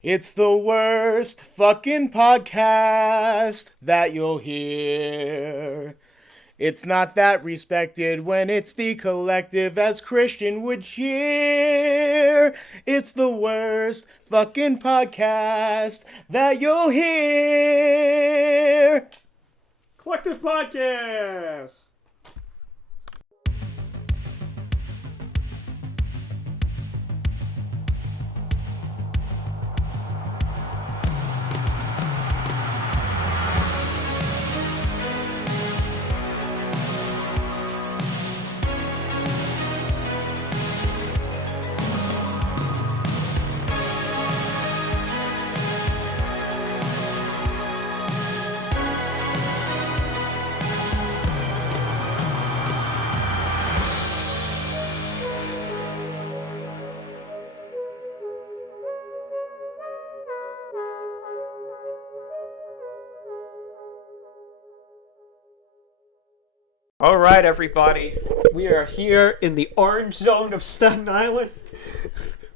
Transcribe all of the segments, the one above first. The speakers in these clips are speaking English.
It's the worst fucking podcast that you'll hear. It's not that respected when it's the collective as Christian would cheer. It's the worst fucking podcast that you'll hear. Collective Podcast! Alright, everybody. We are here in the orange zone of Staten Island.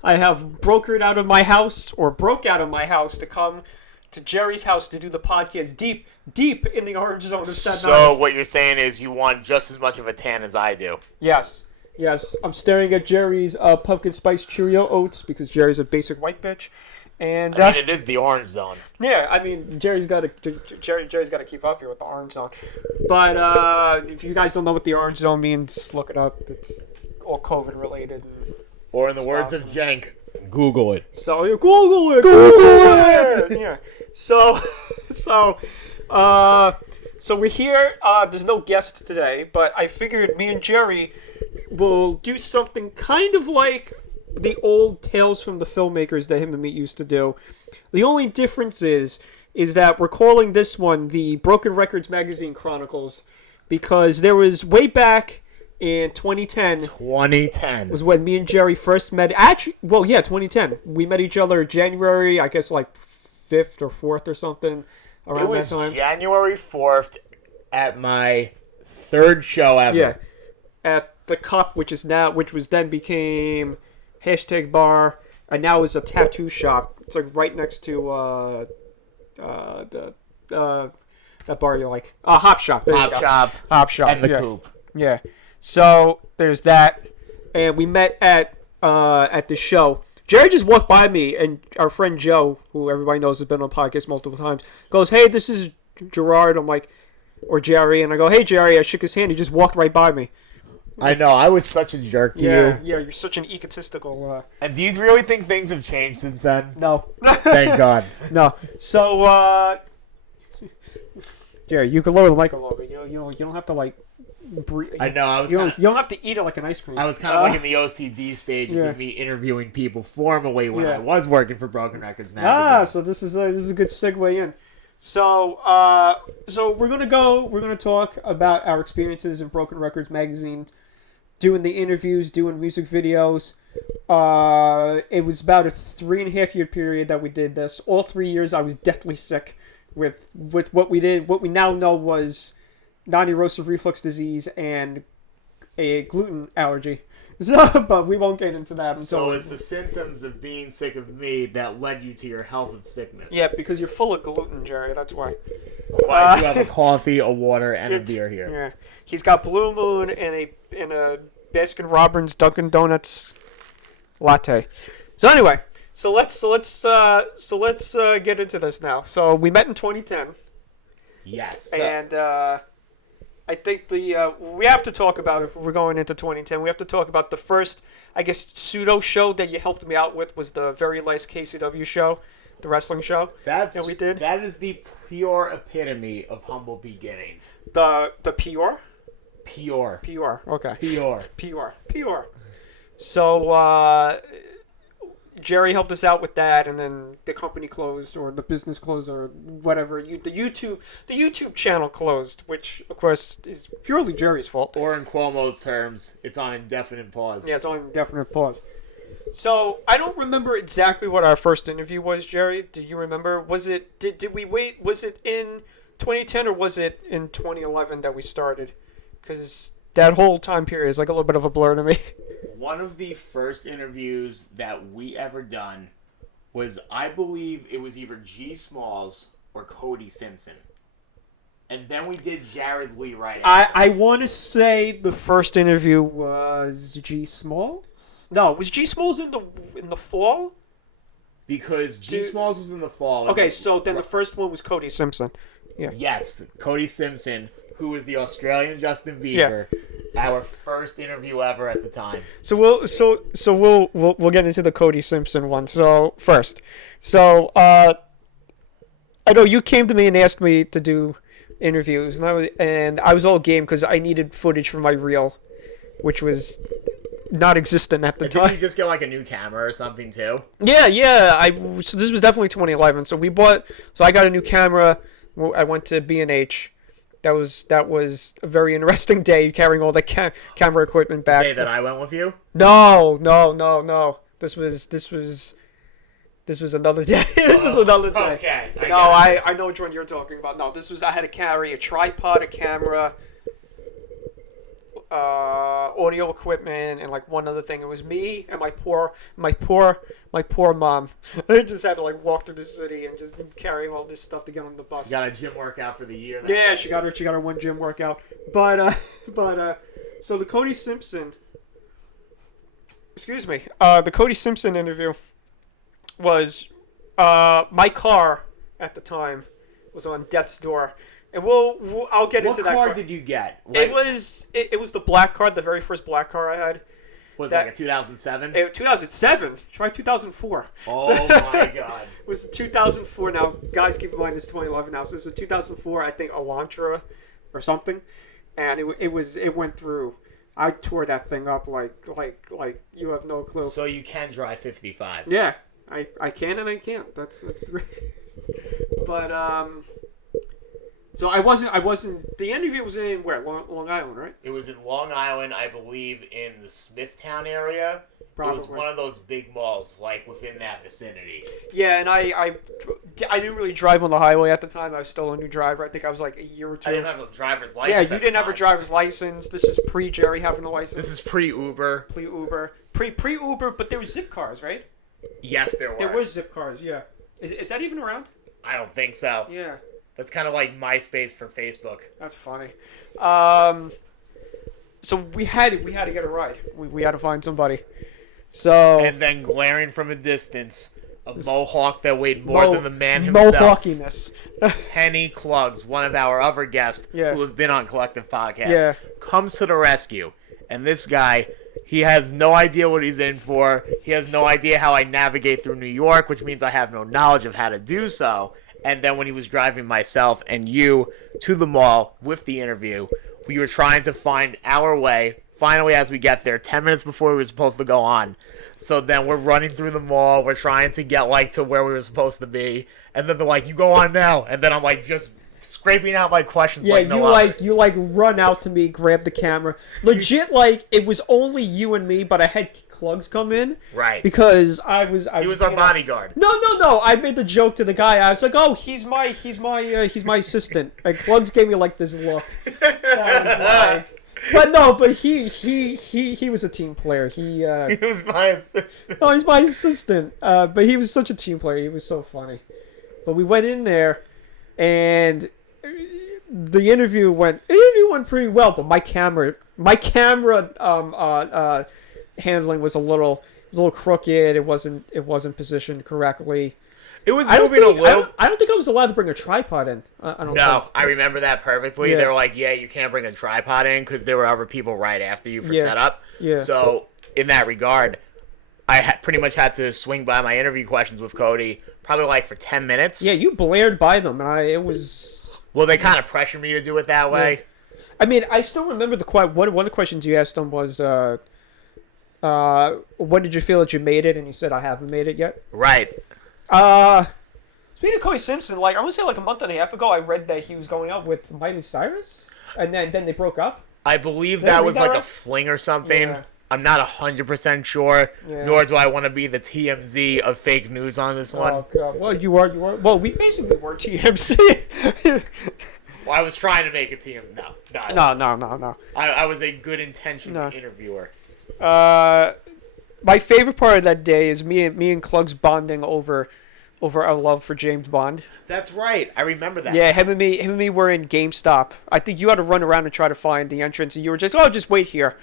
I have broke out of my house to come to Jerry's house to do the podcast deep in the orange zone of Staten Island. So what you're saying is you want just as much of a tan as I do. Yes. I'm staring at Jerry's pumpkin spice Cheerio oats because Jerry's a basic white bitch. And I mean, it is the orange zone. yeah, I mean, Jerry's got to keep up here with the orange zone. But if you guys don't know what the orange zone means, look it up. It's all COVID related. Or in the words of Jank, Google it. So you Google it. Yeah. So we're here. There's no guest today, but I figured me and Jerry will do something kind of like the old Tales from the Filmmakers that him and me used to do. The only difference is that we're calling this one the Broken Records Magazine Chronicles because there was way back in 2010. 2010 was when me and Jerry first met. Actually, 2010. We met each other January, I guess, like 5th or 4th or something around that time. It was January 4th at my third show ever. Yeah, at the Cup, which was then became Hashtag Bar, and now is a tattoo shop. It's like right next to that bar you like. Hop Shop. Hop Shop. And the Coop. Yeah. So there's that, and we met at the show. Jerry just walked by me, and our friend Joe, who everybody knows has been on podcasts multiple times, goes, "Hey, this is Gerard." I'm like, or Jerry, and I go, "Hey, Jerry." I shook his hand. He just walked right by me. I know, I was such a jerk to you. Yeah, you're such an egotistical... And do you really think things have changed since then? No. Thank God. No. So, Jerry, you can lower the mic a little bit. You don't have to, like, breathe. I know, you don't have to eat it like an ice cream. I was kind of like in the OCD stages of me interviewing people formally when I was working for Broken Records Magazine. So this is a good segue in. So we're gonna talk about our experiences in Broken Records Magazine, doing the interviews, doing music videos. It was about a 3.5 year period that we did this. All 3 years I was deathly sick with what we did. What we now know was non-erosive reflux disease and a gluten allergy. So, but we won't get into that. So it's the symptoms of being sick of me that led you to your health of sickness. Yeah, because you're full of gluten, Jerry. That's why. Why do you have a coffee, a water, and a beer here? Yeah, he's got Blue Moon and a Baskin Robbins Dunkin' Donuts latte. So anyway, so let's get into this now. So we met in 2010. Yes. And I think we have to talk about, if we're going into 2010, we have to talk about the first, I guess, pseudo show that you helped me out with was the very last KCW show, the wrestling show that we did. That is the pure epitome of humble beginnings. The pure? Pure. Okay. Pure. So, Jerry helped us out with that, and then the company closed, or the business closed, or whatever. The YouTube channel closed, which of course is purely Jerry's fault. Or in Cuomo's terms, it's on indefinite pause. Yeah, it's on indefinite pause. So I don't remember exactly what our first interview was, Jerry. Do you remember? Was it did we wait? Was it in 2010 or was it in 2011 that we started? Because that whole time period is like a little bit of a blur to me. One of the first interviews that we ever done was, I believe it was either G Smalls or Cody Simpson. And then we did Jared Lee right after. I want to say the first interview was G Small. No, was G Smalls in the fall? Because G Smalls was in the fall. Okay, so then the first one was Cody Simpson. Yeah. Yes, Cody Simpson, who was the Australian Justin Bieber. Yeah. Our first interview ever at the time. So we'll get into the Cody Simpson one. So first, I know you came to me and asked me to do interviews, and I was all game because I needed footage for my reel, which was not existent at the time. Did you just get like a new camera or something too? Yeah. So this was definitely 2011. So I got a new camera. I went to B&H. That was a very interesting day carrying all the camera equipment back. The day that I went with you? No. This was another day. This was another day. Okay. I know which one you're talking about. No, I had to carry a tripod, a camera, audio equipment, and like one other thing. It was me and my poor mom. I just had to like walk through the city and just carry all this stuff to get on the bus. You got a gym workout for the year. Yeah, she got her one gym workout. But so the Cody Simpson. Excuse me. The Cody Simpson interview was my car at the time was on death's door, and I'll get into that. What car did you get? It was the black car, the very first black car I had. Was it like a 2007? 2007. Try 2004. Oh my god. It was 2004. Now, guys, keep in mind it's 2011 now. So this is 2004. I think Elantra or something, and it went through. I tore that thing up like you have no clue. So you can drive 55. Yeah. I can and I can't. That's great. But so I wasn't. The interview was in where? Long Island, right? It was in Long Island, I believe, in the Smithtown area. Probably. It was one of those big malls, like within that vicinity. Yeah, and I didn't really drive on the highway at the time. I was still a new driver. I think I was like a year or two. I didn't have a driver's license. Yeah, you didn't have a driver's license. This is pre-Jerry having a license. This is pre-Uber. Pre-Uber, but there was zip cars, right? Yes, there were. There were zip cars, yeah. Is that even around? I don't think so. Yeah. That's kind of like MySpace for Facebook. That's funny. So we had to get a ride. We had to find somebody. So and then glaring from a distance, a mohawk that weighed more than the man himself. Mohawkiness. Henny Clugs, one of our other guests who have been on Collective Podcast, comes to the rescue. And this guy, he has no idea what he's in for. He has no idea how I navigate through New York, which means I have no knowledge of how to do so. And then when he was driving myself and you to the mall with the interview, we were trying to find our way. Finally, as we get there, 10 minutes before we were supposed to go on. So then we're running through the mall. We're trying to get like to where we were supposed to be. And then they're like, you go on now. And then I'm like just scraping out my questions. Yeah, you run out to me, grab the camera. Legit, like it was only you and me, but I had Clugs come in. Right. Because I was He was our bodyguard. No. I made the joke to the guy. I was like, "Oh, he's my assistant." And Clugs gave me like this look. That was like, but he was a team player. He was my assistant. Oh, he's my assistant. But he was such a team player. He was so funny. But we went in there, and the interview went pretty well. But my camera handling was a little crooked. It wasn't positioned correctly. It was moving a little. I don't think I was allowed to bring a tripod in. I remember that perfectly. Yeah. They were like, "Yeah, you can't bring a tripod in," because there were other people right after you for setup. Yeah. So in that regard, I pretty much had to swing by my interview questions with Cody, probably like for 10 minutes. Yeah, you blared by them. It was. Well, they kind of pressured me to do it that way. Yeah. I mean, I still remember one of the questions you asked them was, "When did you feel that you made it?" And you said, "I haven't made it yet." Right. Speaking of Cody Simpson, like I want to say like a month and a half ago, I read that he was going out with Miley Cyrus, and then they broke up. I believe that was like a fling or something. Yeah. I'm not 100% sure, nor do I want to be the TMZ of fake news on this one. Oh god! Well, you are. Well, we basically were TMZ. Well, I was trying to make a TM. No. No. I was a good intentioned interviewer. My favorite part of that day is me and Clugs bonding over our love for James Bond. That's right. I remember that. Yeah, him and me were in GameStop. I think you had to run around and try to find the entrance, and you were just just wait here.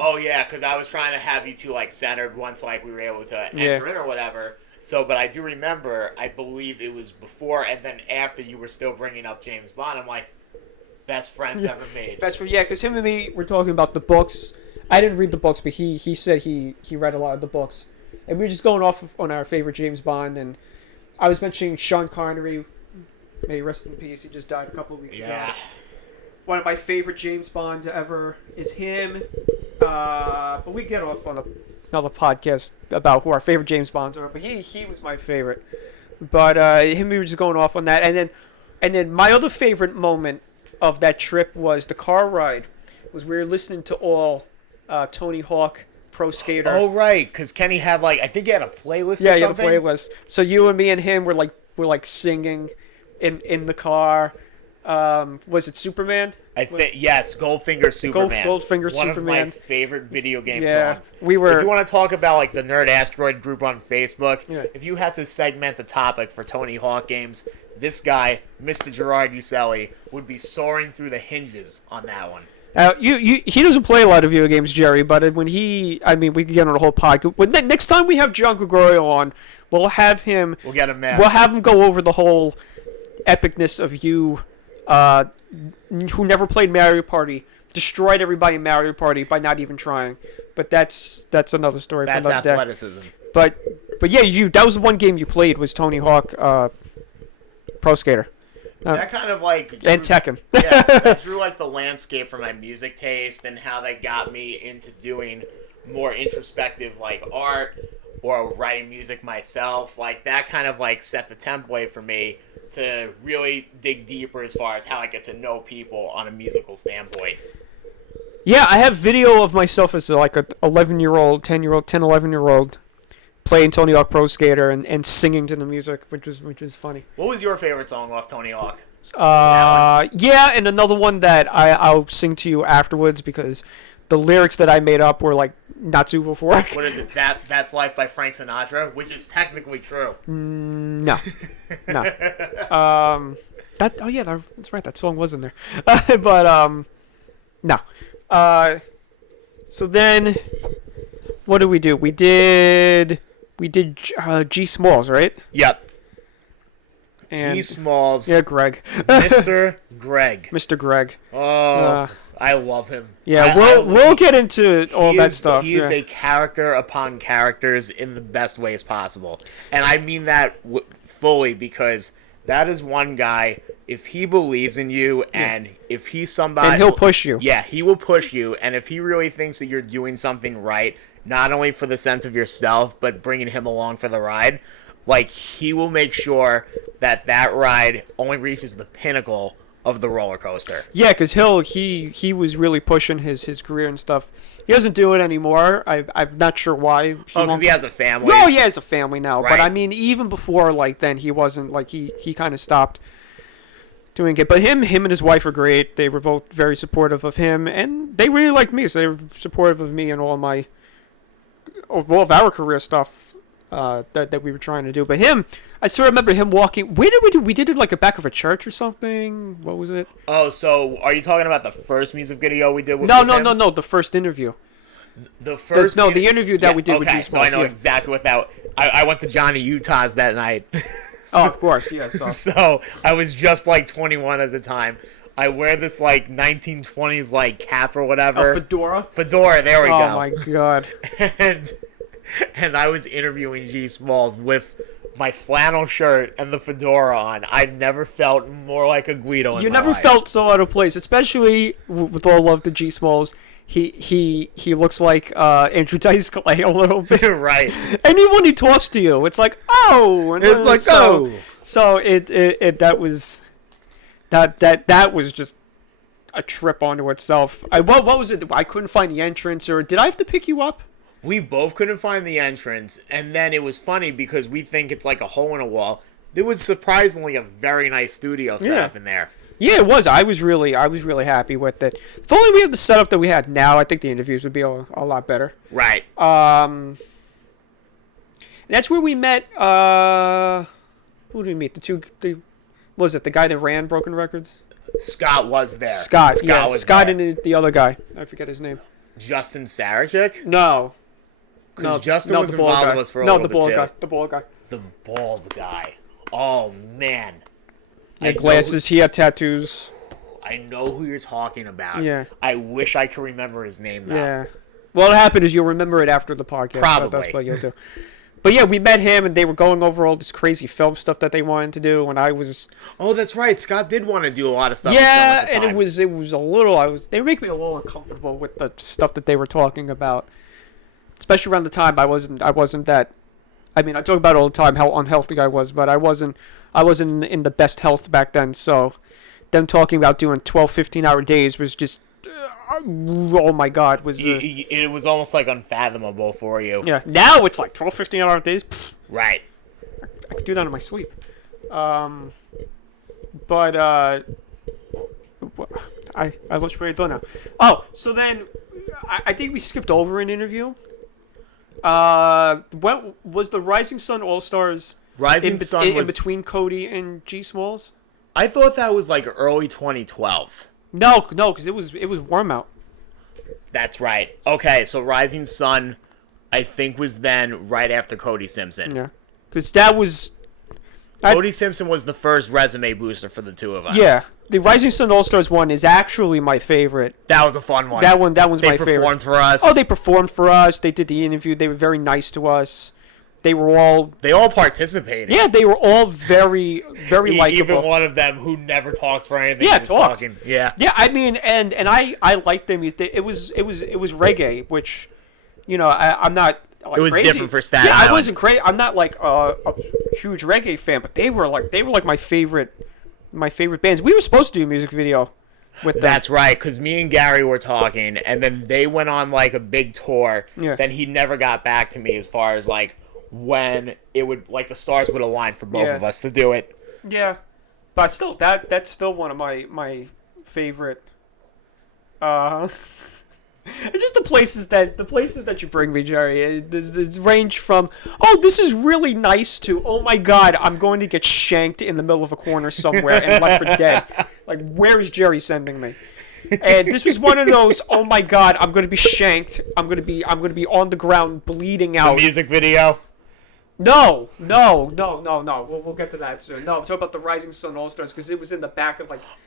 Oh yeah, because I was trying to have you two like centered once like we were able to enter in or whatever. So, but I do remember. I believe it was before and then after you were still bringing up James Bond. I'm like, best friends ever made. Best friend, yeah, because him and me were talking about the books. I didn't read the books, but he said he read a lot of the books, and we were just going on our favorite James Bond, and I was mentioning Sean Connery. May he rest in peace. He just died a couple of weeks ago. One of my favorite James Bonds ever is him. But we get off on another podcast about who our favorite James Bonds are. But he was my favorite. But him and me were just going off on that, and then my other favorite moment of that trip was the car ride. We were listening to all Tony Hawk Pro Skater. Oh right, because Kenny had like I think he had a playlist. Yeah, or he had a something. playlist. So you and me and him were like singing in the car. Was it Superman? I think yes, Goldfinger Superman. Goldfinger One Superman. of my favorite video game Yeah, songs. we were. If you want to talk about like the Nerd Asteroid group on Facebook, Yeah. if you had to segment the topic for Tony Hawk games, this guy, Mr. Gerard Uselli, would be soaring through the hinges on that one. He doesn't play a lot of video games, Jerry. But when we can get on a whole podcast. Next time we have John Gregorio on, we'll have him. We'll get him mad. We'll have him go over the whole epicness of you, who never played Mario Party, destroyed everybody in Mario Party by not even trying. But that's another story. That's for another athleticism. day. But yeah, that was the one game you played was Tony Hawk Pro Skater. That kind of like And Tekken. Yeah, that drew like the landscape for my music taste and how they got me into doing more introspective like art or writing music myself. Like that kind of like set the template for me to really dig deeper as far as how I get to know people on a musical standpoint. Yeah, I have video of myself as like a 11-year-old, 11-year-old playing Tony Hawk Pro Skater and singing to the music, which is funny. What was your favorite song off Tony Hawk? Yeah, and another one that I'll sing to you afterwards because the lyrics that I made up were like not super euphoric. What is it? That's Life by Frank Sinatra, which is technically true. No. That's right. That song was in there. But no. So then, what did we do? We did G Smalls, right? Yep. And G Smalls. Yeah, Greg. Mr. Greg. Mr. Greg. Oh, I love him. Yeah, we'll get into all that stuff. He is a character upon characters in the best ways possible. And I mean that fully because that is one guy, if he believes in you and if he's somebody... And he'll push you. Yeah, he will push you. And if he really thinks that you're doing something right, not only for the sense of yourself, but bringing him along for the ride, like he will make sure that ride only reaches the pinnacle of the roller coaster. Yeah, because he was really pushing his career and stuff. He doesn't do it anymore. I'm not sure why. Because he has a family. No, he has a family now. Right. But I mean, even before like then, he wasn't like he kind of stopped doing it. But him and his wife are great. They were both very supportive of him, and they really liked me, so they were supportive of me and all of our career stuff. That we were trying to do, but him, I still remember him walking. Where did we do? We did it like a back of a church or something. What was it? Oh, so are you talking about the first music video we did with No. him? The first interview. The first. The interview that we did with Okay, G so I know yeah. exactly what that. I went to Johnny Utah's that night. Oh, of course, yeah. So I was just like 21 at the time. I wear this like 1920s like cap or whatever. Fedora. Fedora. There we go. Oh my god. And I was interviewing G Smalls with my flannel shirt and the fedora on. I never felt more like a Guido in You my never life. felt so out of place, especially with all love to G Smalls. He looks like Andrew Dice Clay a little bit. Right. And even when he talks to you, it's like, oh, and It's like, so, oh. So that was just a trip onto itself. What was it? I couldn't find the entrance, or did I have to pick you up? We both couldn't find the entrance, and then it was funny because we think it's like a hole in a wall. There was surprisingly a very nice studio set up in there. Yeah, it was. I was really happy with it. If only we had the setup that we had now, I think the interviews would be a lot better. Right. And that's where we met. Who did we meet? What was it? The guy that ran Broken Records? Scott was there. Scott was Scott there. and the other guy. I forget his name. Justin Sarachik? No. Because Justin was involved with us for a little bit, too. The bald guy. The bald guy. Oh, man. He had glasses. He had tattoos. I know who you're talking about. Yeah. I wish I could remember his name, though. Yeah. Well, what happened is you'll remember it after the podcast. Probably. That's what you'll do. But yeah, we met him, and they were going over all this crazy film stuff that they wanted to do, and I was... Oh, that's right. Scott did want to do a lot of stuff. Yeah, with film at the and time. it was a little... They were making me a little uncomfortable with the stuff that they were talking about. Especially around the time I wasn't that... I mean, I talk about it all the time how unhealthy I was, but I wasn't in the best health back then, so them talking about doing 12, 15-hour days was just... oh my God, it was almost like unfathomable for you. Yeah, now it's like 12, 15-hour days. Pfft, Right. I could do that in my sleep. I lost where I thought now. Oh, so then I think we skipped over an interview. What was the Rising Sun All Stars? Rising Sun was in between Cody and G Smalls. I thought that was like early 2012. No, because it was warm out. That's right. Okay, so Rising Sun, I think, was then right after Cody Simpson. Yeah, because that was Cody Simpson was the first resume booster for the two of us. Yeah, the Rising Sun All Stars one is actually my favorite. That was a fun one. That one's my favorite. They performed for us. Oh, they performed for us. They did the interview. They were very nice to us. They all participated. Yeah, they were all very, very likable. Even one of them who never talks for anything. Yeah, was talking. Yeah. Yeah, I mean, and I liked them. It was reggae, which, I'm not. Like, it was crazy. different for Staten Island. Island. I wasn't crazy. I'm not like a huge reggae fan, but they were like my favorite bands. We were supposed to do a music video with them. That's right, because me and Gary were talking, and then they went on like a big tour. Yeah. Then he never got back to me as far as like when it would like the stars would align for both of us to do it. Yeah, but still, that's still one of my favorite. It's just the places that you bring me, Jerry. There's range from, oh, this is really nice, to, oh my God, I'm going to get shanked in the middle of a corner somewhere and left for dead. Like, where is Jerry sending me? And this was one of those, oh my God, I'm going to be shanked. I'm going to be on the ground bleeding out. The music video. No. We'll get to that soon. No, I'm talking about the Rising Sun All Stars, because it was in the back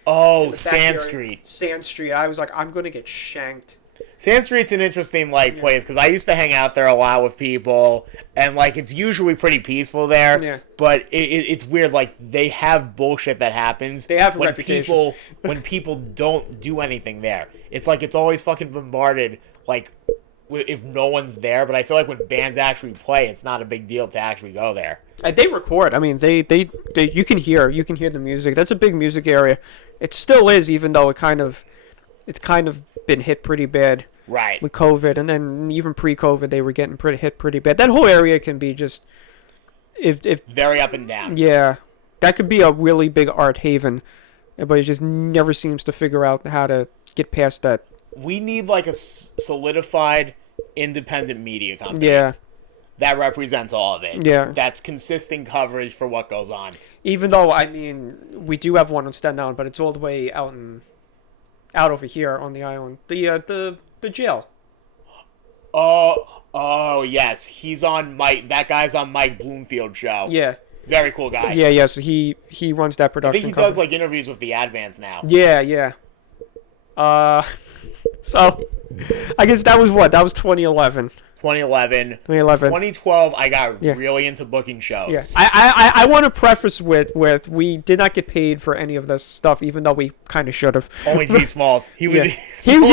of Sand Street. Sand Street. I was like, I'm going to get shanked. Sand Street's an interesting place because I used to hang out there a lot with people, and like it's usually pretty peaceful there. Yeah. But it's weird. Like they have bullshit that happens. They have a when reputation. when people don't do anything there. It's like it's always fucking bombarded. Like if no one's there. But I feel like when bands actually play, it's not a big deal to actually go there. They record. I mean, they you can hear the music. That's a big music area. It still is, even though it's kind of been hit pretty bad. Right. With COVID, and then even pre-COVID, they were getting hit pretty bad. That whole area can be just if very up and down. Yeah, that could be a really big art haven, but it just never seems to figure out how to get past that. We need like a solidified independent media company. Yeah. That represents all of it. Yeah. That's consistent coverage for what goes on. Even though, I mean, we do have one on Staten Island, but it's all the way out over here on the island. The jail. Oh yes, he's on Mike. That guy's on Mike Bloomfield's show. Yeah. Very cool guy. Yeah. So he runs that production. I think he does like interviews with the Advance now. Yeah. So I guess that was what? That was 2011. 2011. 2012, I got really into booking shows. Yeah. I want to preface with we did not get paid for any of this stuff, even though we kind of should have. Only G Smalls. He was he was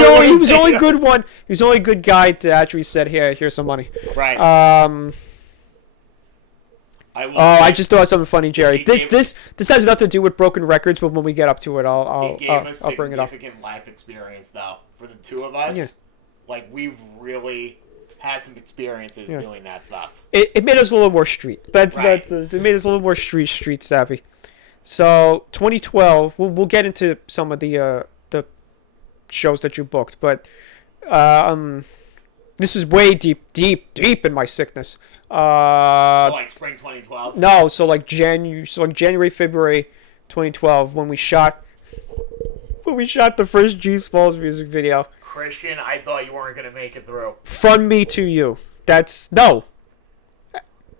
the only good one. He was the only good guy to actually said, here's some money. Right. I just thought of something funny, Jerry. This has nothing to do with Broken Records, but when we get up to it, I'll bring it up. Significant life experience though for the two of us. Yeah. Like we've really had some experiences doing that stuff. It made us a little more street. It made us a little more street savvy. So 2012, we'll get into some of the shows that you booked, but this is way deep in my sickness. So like spring 2012. No, so like January, February 2012 when we shot the first G Smalls music video. Christian, I thought you weren't gonna make it through. From Me to You. That's no.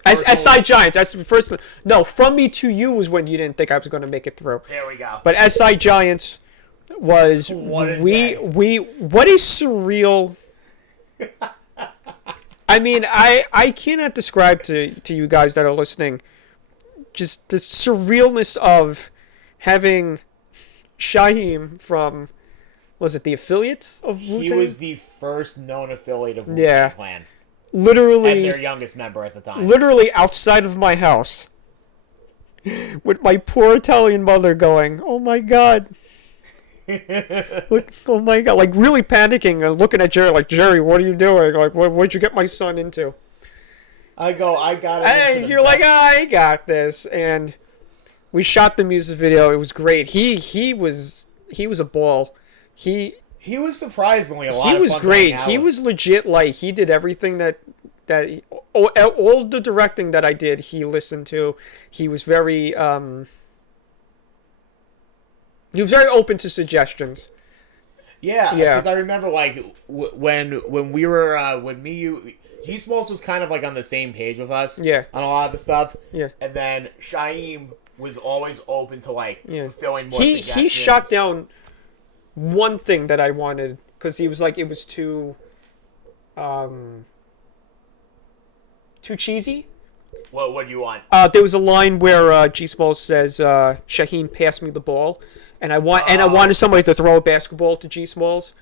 SI Giants. That's the first one. No, From Me to You was when you didn't think I was going to make it through. There we go. But SI Giants was what a surreal. I mean, I cannot describe to you guys that are listening just the surrealness of having Shaheem from, was it the affiliate of Wu-Tang? He was the first known affiliate of Wu-Tang Clan. Literally, and their youngest member at the time. Literally outside of my house, with my poor Italian mother going, "Oh my god, oh my god!" Like really panicking and looking at Jerry, like, "Jerry, what are you doing? Like, what'd you get my son into?" I got it. And you're like, "I got this," and we shot the music video. It was great. He was a ball. He was surprisingly a lot of fun. He was great. He was legit. Like, he did everything that all the directing that I did, he listened to. He was very open to suggestions. Yeah, because I remember like when we were when you G Smalls was kind of like on the same page with us. Yeah. On a lot of the stuff. Yeah. And then Shaheem was always open to like fulfilling more suggestions. He shot down one thing that I wanted because he was like, it was too cheesy. What do you want? There was a line where G Smalls says, "Shaheem, pass me the ball," and I wanted somebody to throw a basketball to G Smalls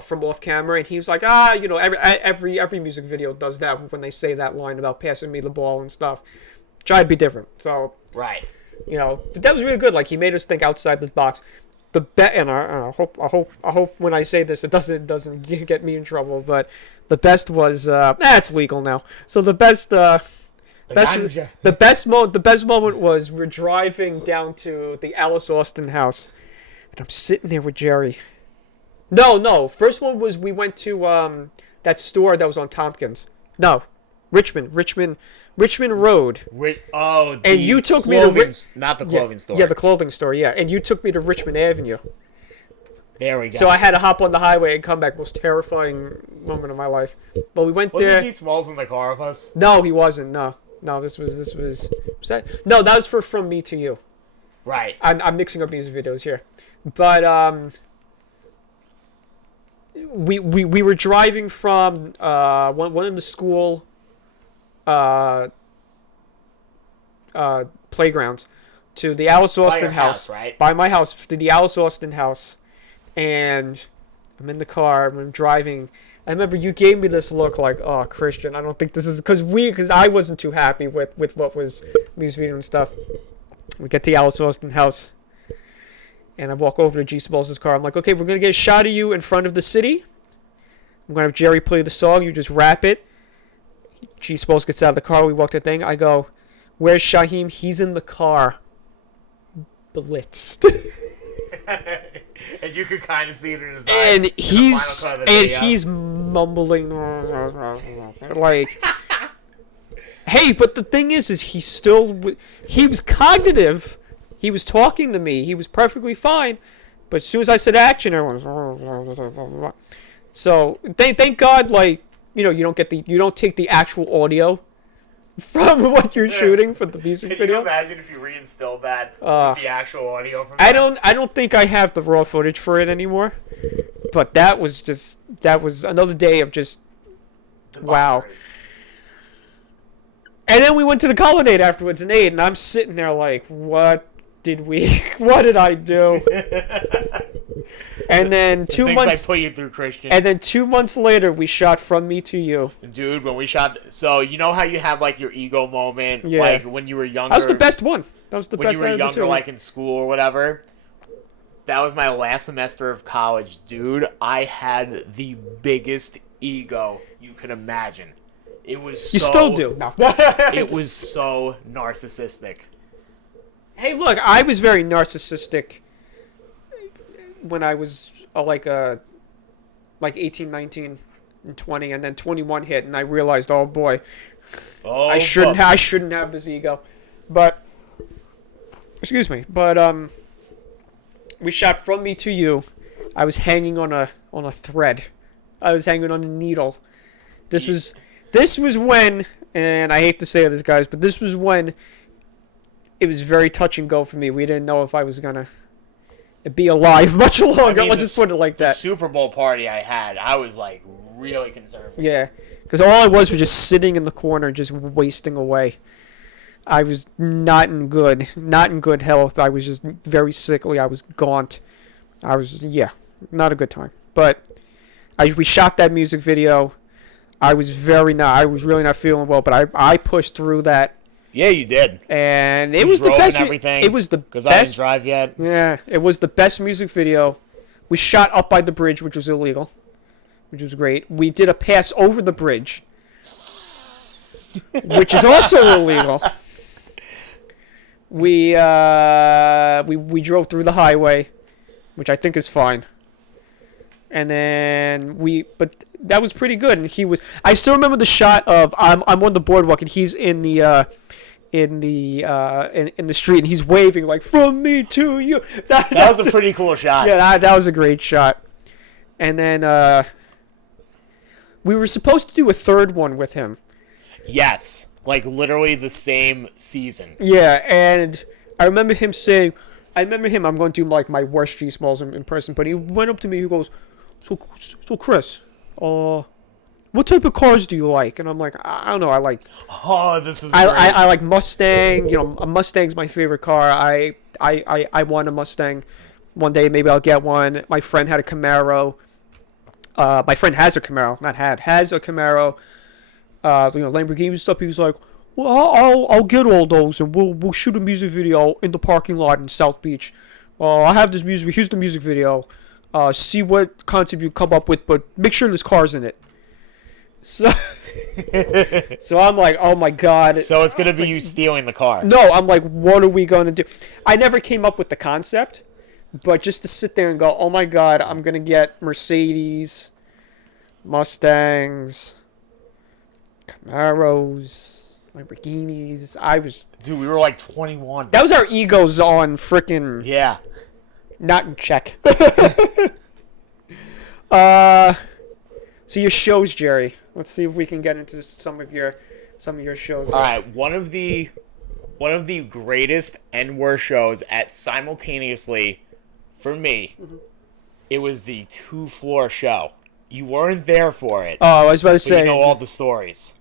from off camera, and he was like, every music video does that when they say that line about passing me the ball and stuff. Try to be different. So right, that was really good. Like, he made us think outside the box. And I hope when I say this it doesn't get me in trouble, but the best was it's legal now. So the best moment was we're driving down to the Alice Austin house, and I'm sitting there with Jerry. No, first one was we went to that store that was on Tompkins. No, Richmond Road. And you took me to not the clothing store. Yeah, the clothing store. Yeah, and you took me to Richmond Avenue. There we go. So I had to hop on the highway and come back. Most terrifying moment of my life. But we went there. Wasn't G Smalls in the car with us? No, he wasn't. No, this was that? No, that was for From Me to You. Right. I'm mixing up music videos here, but we were driving from one of the school playgrounds to the Alice Austin house, right? By my house to the Alice Austin house, and I'm in the car. I'm driving. I remember you gave me this look like, "Oh, Christian, I don't think this is," because I wasn't too happy with what was music video and stuff. We get to the Alice Austin house, and I walk over to G Smalls' car. I'm like, "Okay, we're gonna get a shot of you in front of the city. I'm gonna have Jerry play the song. You just rap it." G Smalls gets out of the car. We walk the thing. I go, "Where's Shaheem?" He's in the car, blitzed. And you could kind of see it in his eyes. And he's mumbling like, "Hey," but the thing is he was cognitive. He was talking to me. He was perfectly fine. But as soon as I said action, everyone was. So thank God, like, you don't take the actual audio from what you're shooting for the music video. Can you imagine if you reinstilled that with the actual audio from that? I don't think I have the raw footage for it anymore. But that was another day of just wow. And then we went to the Colonnade afterwards and ate, and I'm sitting there like, what did I do? And then 2 months I put you through, Christian. And then 2 months later, we shot From Me to You. Dude, when we shot, so you know how you have like your ego moment, like when you were younger. That was the best one. That was the when best. When you were younger, like in school or whatever. That was my last semester of college, dude. I had the biggest ego you could imagine. It was. You still do. No. It was so narcissistic. Hey, look, I was very narcissistic when I was like 18, 19, and 20, and then 21 hit, and I realized, oh boy, I shouldn't have this ego. But excuse me, but we shot From Me to You. I was hanging on a thread. I was hanging on a needle. This was when, and I hate to say this, guys, but this was when it was very touch and go for me. We didn't know if I was gonna be alive much longer. Let's just put it like that. The Super Bowl party I had, I was like really concerned. Yeah, because all I was just sitting in the corner, just wasting away. I was not in good health. I was just very sickly. I was gaunt. Not a good time. But we shot that music video. I was really not feeling well, but I pushed through that. Yeah, you did. And it was the best. It was the best. Because I didn't drive yet. Yeah, it was the best music video. We shot up by the bridge, which was illegal, which was great. We did a pass over the bridge, which is also illegal. We drove through the highway, which I think is fine. And then but that was pretty good. And I still remember the shot of I'm on the boardwalk and he's in the street and he's waving like from me to you. That was a pretty cool shot. Yeah, that was a great shot. And then we were supposed to do a third one with him. Yes, like literally the same season. Yeah, and I remember him saying, I'm going to do like my worst G-Smalls in person, but he went up to me, he goes, so Chris, what type of cars do you like? And I'm like, I don't know, I like Mustang. You know, a Mustang's my favorite car. I want a Mustang. One day maybe I'll get one. My friend had a Camaro. My friend has a Camaro, has a Camaro. Lamborghini and stuff. He was like, well, I'll get all those and we'll shoot a music video in the parking lot in South Beach. I have this music. Here's the music video. See what concept you come up with, but make sure there's cars in it. So, so I'm like, oh my god. So it's gonna be you stealing the car. No, I'm like, what are we gonna do? I never came up with the concept, but just to sit there and go, oh my god, I'm gonna get Mercedes, Mustangs, Camaros, Lamborghinis. Dude, we were like 21. That was our egos on frickin'. Yeah. Not in check. So your shows, Jerry. Let's see if we can get into some of your shows. All right, one of the greatest and worst shows at simultaneously for me. Mm-hmm. It was the 2-floor show. You weren't there for it. Oh, I was about to say. You know all the stories.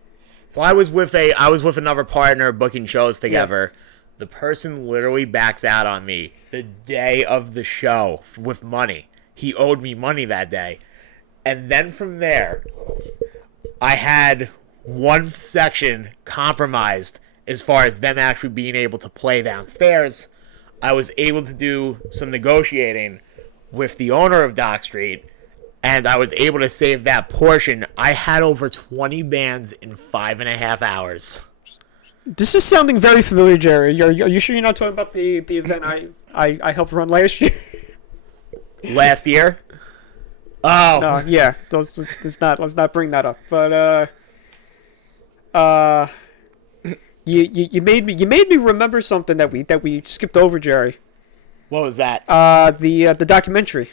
So I was with another partner booking shows together. Yeah. The person literally backs out on me the day of the show with money. He owed me money that day. And then from there, I had one section compromised as far as them actually being able to play downstairs. I was able to do some negotiating with the owner of Dock Street, and I was able to save that portion. I had over 20 bands in 5.5 hours. This is sounding very familiar, Jerry. Are you sure you're not talking about the event I helped run last year? Last year? Oh. No, yeah. Let's not bring that up. But you made me remember something that we skipped over, Jerry. What was that? The documentary.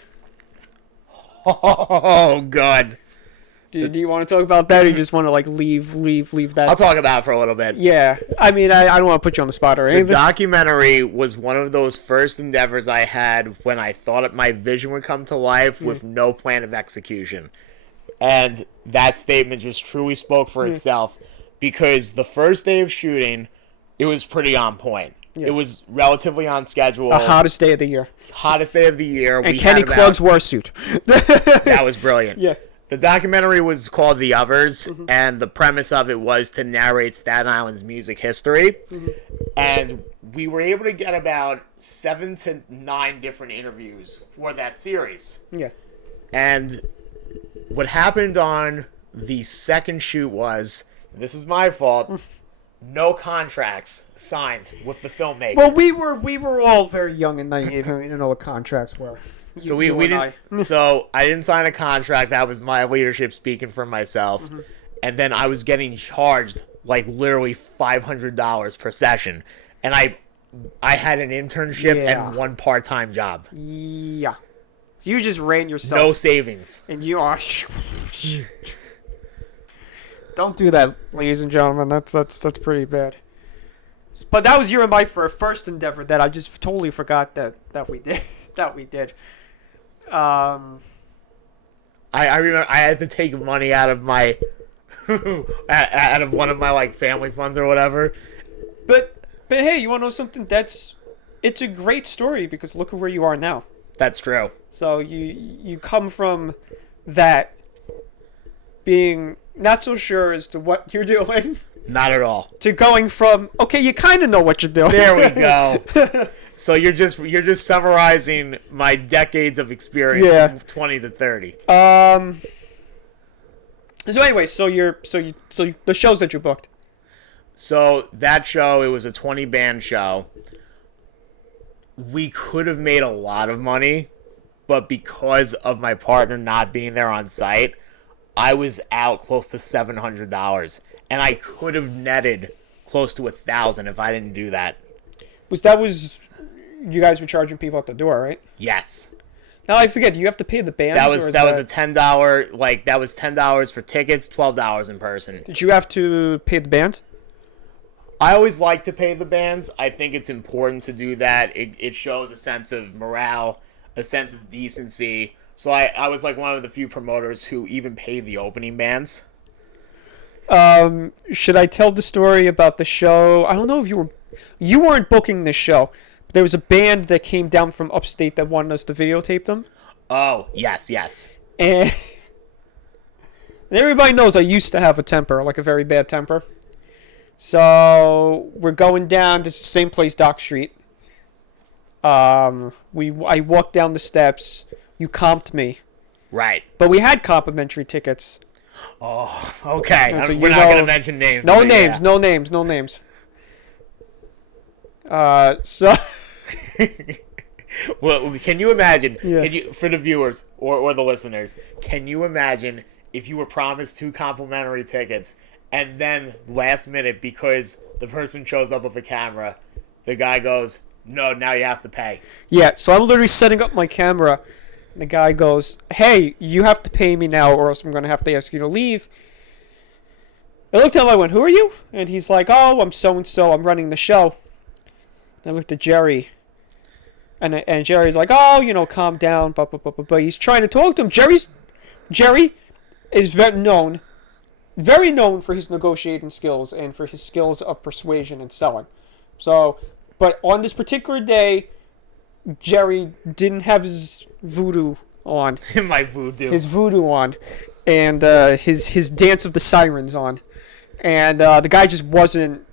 Oh God. Do you want to talk about that, or you just want to like leave that? I'll talk about it for a little bit. Yeah, I mean, I don't want to put you on the spot or anything. The documentary was one of those first endeavors I had when I thought my vision would come to life with no plan of execution, and that statement just truly spoke for itself. Because the first day of shooting, it was pretty on point. Yeah. It was relatively on schedule. The hottest day of the year. Hottest day of the year. And Kenny Klug's war suit. That was brilliant. Yeah. The documentary was called The Others, and the premise of it was to narrate Staten Island's music history. And we were able to get about 7 to 9 different interviews for that series. Yeah. And what happened on the second shoot was, this is my fault, no contracts signed with the filmmaker. Well, we were all very young and naive, and we didn't know what contracts were. So we didn't. So I didn't sign a contract. That was my leadership speaking for myself. Mm-hmm. And then I was getting charged like literally $500 per session, and I had an internship and one part-time job. Yeah. So you just ran yourself. No savings. And you are. Don't do that, ladies and gentlemen. That's pretty bad. But that was your and my first endeavor that I just totally forgot that we did. That we did. I remember I had to take money out of my out of one of my like family funds or whatever. But hey, you want to know something? It's a great story because look at where you are now. That's true. So you come from that being not so sure as to what you're doing. Not at all. To going from okay, you kind of know what you're doing. There we go. So you're just summarizing my decades of experience from 20 to 30. So anyway, so the shows that you booked. So that show, it was a 20-band show. We could have made a lot of money, but because of my partner not being there on site, I was out close to $700, and I could have netted close to $1,000 if I didn't do that. Was you guys were charging people at the door, right? Yes. Now I forget. Do you have to pay the bands? That was a $10 that was $10 for tickets, $12 in person. Did you have to pay the band? I always like to pay the bands. I think it's important to do that. It shows a sense of morale, a sense of decency. So I was like one of the few promoters who even paid the opening bands. Should I tell the story about the show? I don't know if you weren't booking this show. There was a band that came down from upstate that wanted us to videotape them. Oh, yes. And everybody knows I used to have a temper, like a very bad temper. So we're going down to the same place, Dock Street. I walked down the steps. You comped me. Right. But we had complimentary tickets. Oh, okay. So we're not going to mention names. No names. So... Well, can you imagine? Yeah. For the viewers or the listeners, can you imagine if you were promised 2 complimentary tickets and then last minute, because the person shows up with a camera, the guy goes, "No, now you have to pay." Yeah. So I'm literally setting up my camera, and the guy goes, "Hey, you have to pay me now, or else I'm going to have to ask you to leave." I looked at him. I went, "Who are you?" And he's like, "Oh, I'm so and so. I'm running the show." And I looked at Jerry. And Jerry's like, "Oh, calm down." But he's trying to talk to him. Jerry is very known for his negotiating skills and for his skills of persuasion and selling. So, but on this particular day, Jerry didn't have his voodoo on. His voodoo on. And his dance of the sirens on. And the guy just wasn't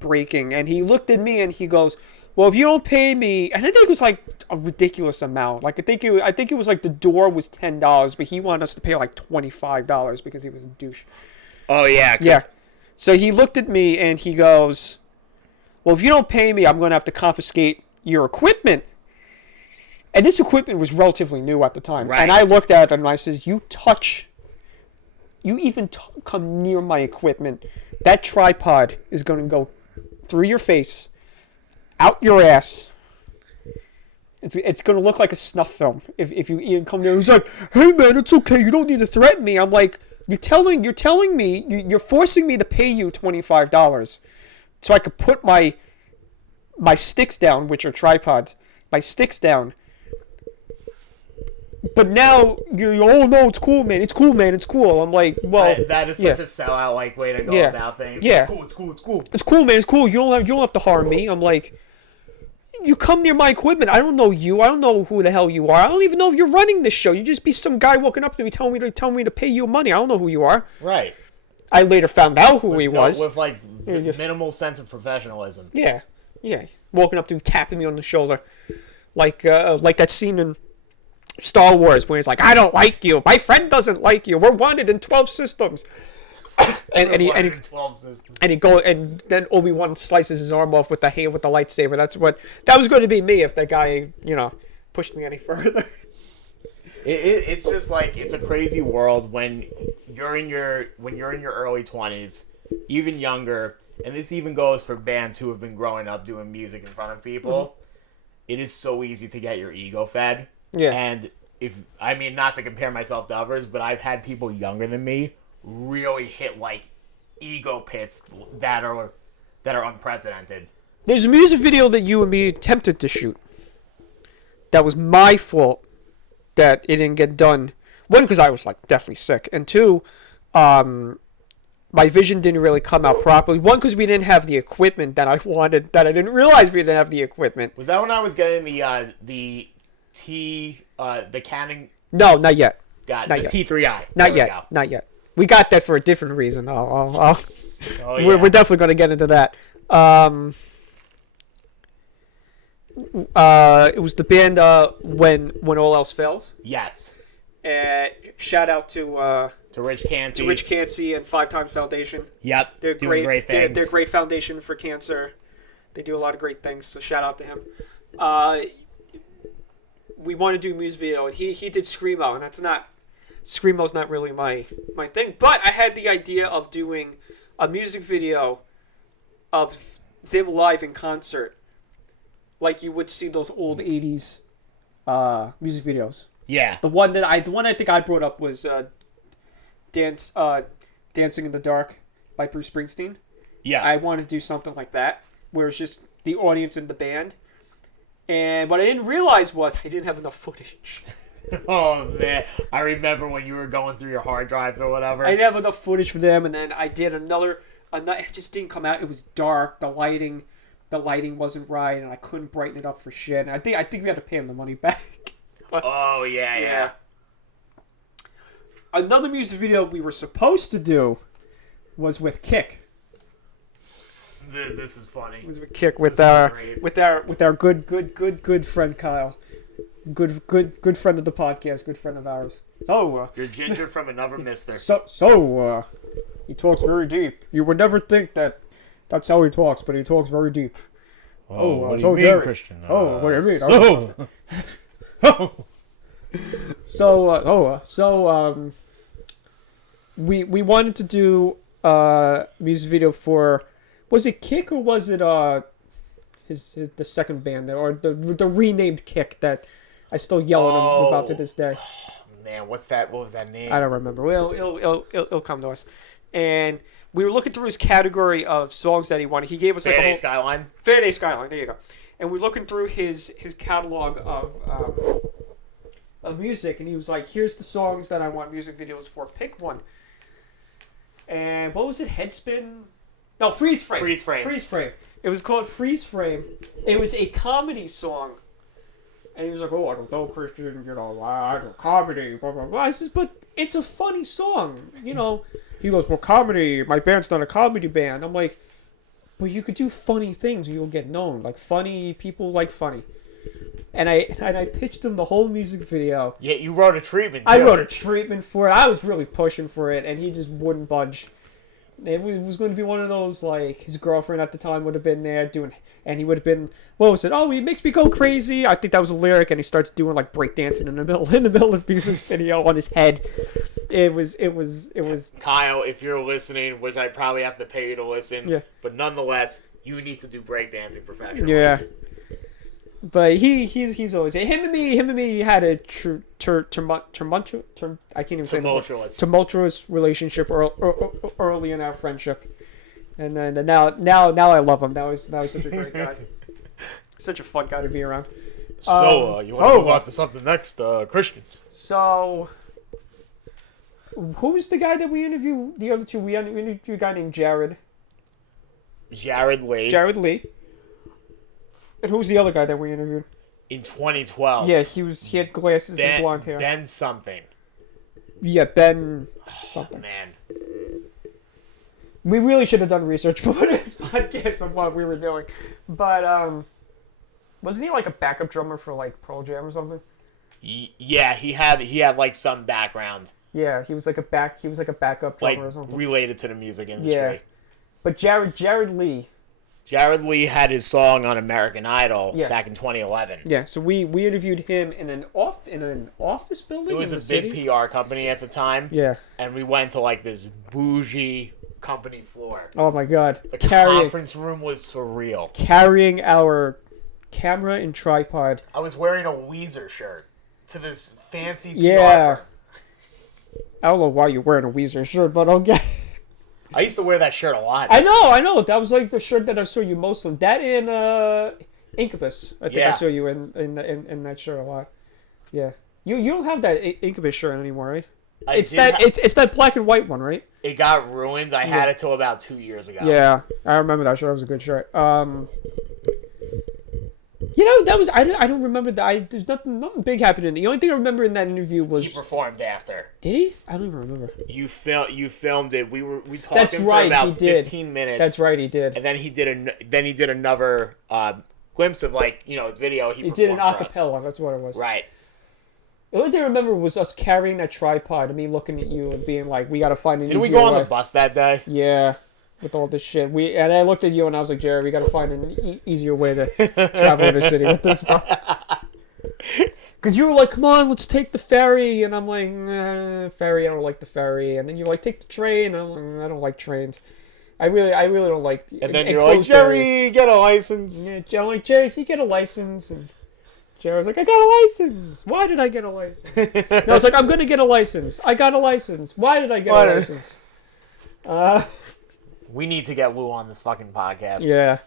breaking. And he looked at me and he goes, "Well, if you don't pay me," and I think it was like a ridiculous amount. Like I think it was like the door was $10, but he wanted us to pay like $25 because he was a douche. Oh yeah. Yeah. So he looked at me and he goes, "Well, if you don't pay me, I'm going to have to confiscate your equipment." And this equipment was relatively new at the time. Right. And I looked at it and I says, "You even come near my equipment, that tripod is going to go through your face, out your ass. It's going to look like a snuff film if you even come there." He's like, "Hey man, it's okay. You don't need to threaten me." I'm like, you're telling me, you're forcing me to pay you $25 so I could put my sticks down, which are tripods, my sticks down. But now oh no, it's cool, man. It's cool, man. It's cool. I'm like, well, that is such a sellout way to go about things. Yeah. It's cool. It's cool, man. It's cool. You don't have to harm me. I'm like, you come near my equipment. I don't know you. I don't know who the hell you are. I don't even know if you're running this show. You just be some guy walking up to me telling me to pay you money. I don't know who you are. Right. I later found out who he was. With like minimal sense of professionalism. Yeah. Walking up to me, tapping me on the shoulder, like that scene in Star Wars where he's like, "I don't like you. My friend doesn't like you. We're wanted in 12 systems." and he 112 systems. and then Obi-Wan slices his arm off with the hand with the lightsaber. That was going to be me if that guy, pushed me any further. It's just like, it's a crazy world when you're in your early 20s, even younger, and this even goes for bands who have been growing up doing music in front of people. Mm-hmm. It is so easy to get your ego fed. Yeah. And not to compare myself to others, but I've had people younger than me really hit like ego pits that are unprecedented. There's a music video that you and me attempted to shoot. That was my fault that it didn't get done. One, because I was like definitely sick, and two, my vision didn't really come out properly. One, because we didn't have the equipment that I wanted. That I didn't realize we didn't have the equipment. Was that when I was getting the Canon? No, not yet. Got not the yet. T3i. Not yet. We got that for a different reason. Oh, yeah. We're definitely going to get into that. It was the band when All Else Fails. Yes. Shout out to Rich Canty. To Rich Canty and 5 Times Foundation. Yep. They're doing great things. They're great foundation for cancer. They do a lot of great things. So shout out to him. We want to do a music video, and he did Screamo, and Screamo's not really my thing. But I had the idea of doing a music video of them live in concert, like you would see those old '80s music videos. Yeah. The one I think I brought up was Dancing in the Dark by Bruce Springsteen. Yeah. I wanted to do something like that, where it's just the audience and the band. And what I didn't realize was I didn't have enough footage. Oh, man. I remember when you were going through your hard drives or whatever. I didn't have enough footage for them, and then I did another. It just didn't come out. It was dark. The lighting wasn't right, and I couldn't brighten it up for shit. And I think we had to pay him the money back. But, oh, yeah. Another music video we were supposed to do was with Kick. This is funny. It was with Kick with our good friend Kyle. Good friend of the podcast, good friend of ours. So you're Ginger from another mister. So he talks very deep. You would never think that's how he talks, but he talks very deep. What do you mean, Gerry? Christian? What do you mean? We wanted to do a music video for, was it Kick or was it the second band or the renamed Kick that I still yell at him about to this day. Man, what was that name? I don't remember. Well, it'll come to us. And we were looking through his category of songs that he wanted. He gave us Fair Day Skyline. Fair Day Skyline. There you go. And we're looking through his catalog of music, and he was like, "Here's the songs that I want music videos for. Pick one." And what was it? Headspin? No, Freeze Frame. Freeze Frame. It was called Freeze Frame. It was a comedy song. And he was like, "Oh, I don't know, Christian, I do comedy, blah, blah, blah." I says, "But it's a funny song, He goes, "Well, comedy, my band's not a comedy band." I'm like, "But you could do funny things and you'll get known. Like, funny, people like funny." And I pitched him the whole music video. Yeah, you wrote a treatment, too. I wrote a treatment for it. I was really pushing for it, and he just wouldn't budge. It was going to be one of those, like, his girlfriend at the time would have been there and he would have been, what was it? "Oh, he makes me go crazy." I think that was a lyric, and he starts doing, like, breakdancing in the middle of the music video on his head. It was. Kyle, if you're listening, which I probably have to pay you to listen, yeah. But nonetheless, you need to do breakdancing professionally. Yeah. But he's always him and me had a tumultuous relationship early in our friendship, and then now I love him. Now he's such a great guy, such a fun guy to be around. So you want to move on to something next, Christian? So who's the guy that we interviewed? The other two we interviewed a guy named Jared Lee. And who's the other guy that we interviewed? In 2012. Yeah, he had glasses and blonde hair. Ben something. Yeah, Ben something. Man. We really should have done research for this podcast of what we were doing. But, wasn't he like a backup drummer for like Pearl Jam or something? Yeah, he had like some background. Yeah, he was like a backup drummer or something. Related to the music industry. Yeah. But Jared Lee. Jared Lee had his song on American Idol Yeah. back in 2011. Yeah, so we interviewed him in an office building. It was in a the big city. PR company at the time. Yeah. And we went to like this bougie company floor. Oh my God. The conference room was surreal. Carrying our camera and tripod. I was wearing a Weezer shirt to this fancy PR Yeah. firm. I don't know why you're wearing a Weezer shirt, but okay. I used to wear that shirt a lot. I know. That was like the shirt that I saw you most on. That and Incubus. I think I saw you in that shirt a lot. Yeah. You don't have that Incubus shirt anymore, right? It's that black and white one, right? It got ruined. I had it till about 2 years ago. Yeah, I remember that shirt. It was a good shirt. That was I don't remember that. There's nothing big happening. The only thing I remember in that interview was He performed after. Did he? I don't even remember. You filmed it. We talked That's to him right, for about he did. 15 minutes. That's right, he did. And then he did another glimpse of his video. He did an acapella. That's what it was. Right. The only thing I remember was us carrying that tripod and me looking at you and being like, "We gotta find an easier way." Didn't we go on the bus that day? Yeah, with all this shit. And I looked at you and I was like, "Jerry, we gotta find an easier way to travel in the city with this stuff." Because you were like, "Come on, let's take the ferry," and I'm like, "Ferry, I don't like the ferry." And then you're like, "Take the train." And I'm like, "I don't like trains. I really don't like." And then you're like, "Jerry, get a license." Yeah, I'm like, "Jerry, can you get a license?" And Jerry was like, "I got a license. Why did I get a license?" And I was like, "I'm gonna get a license. I got a license. Why did I get a license?" We need to get Lou on this fucking podcast. Yeah.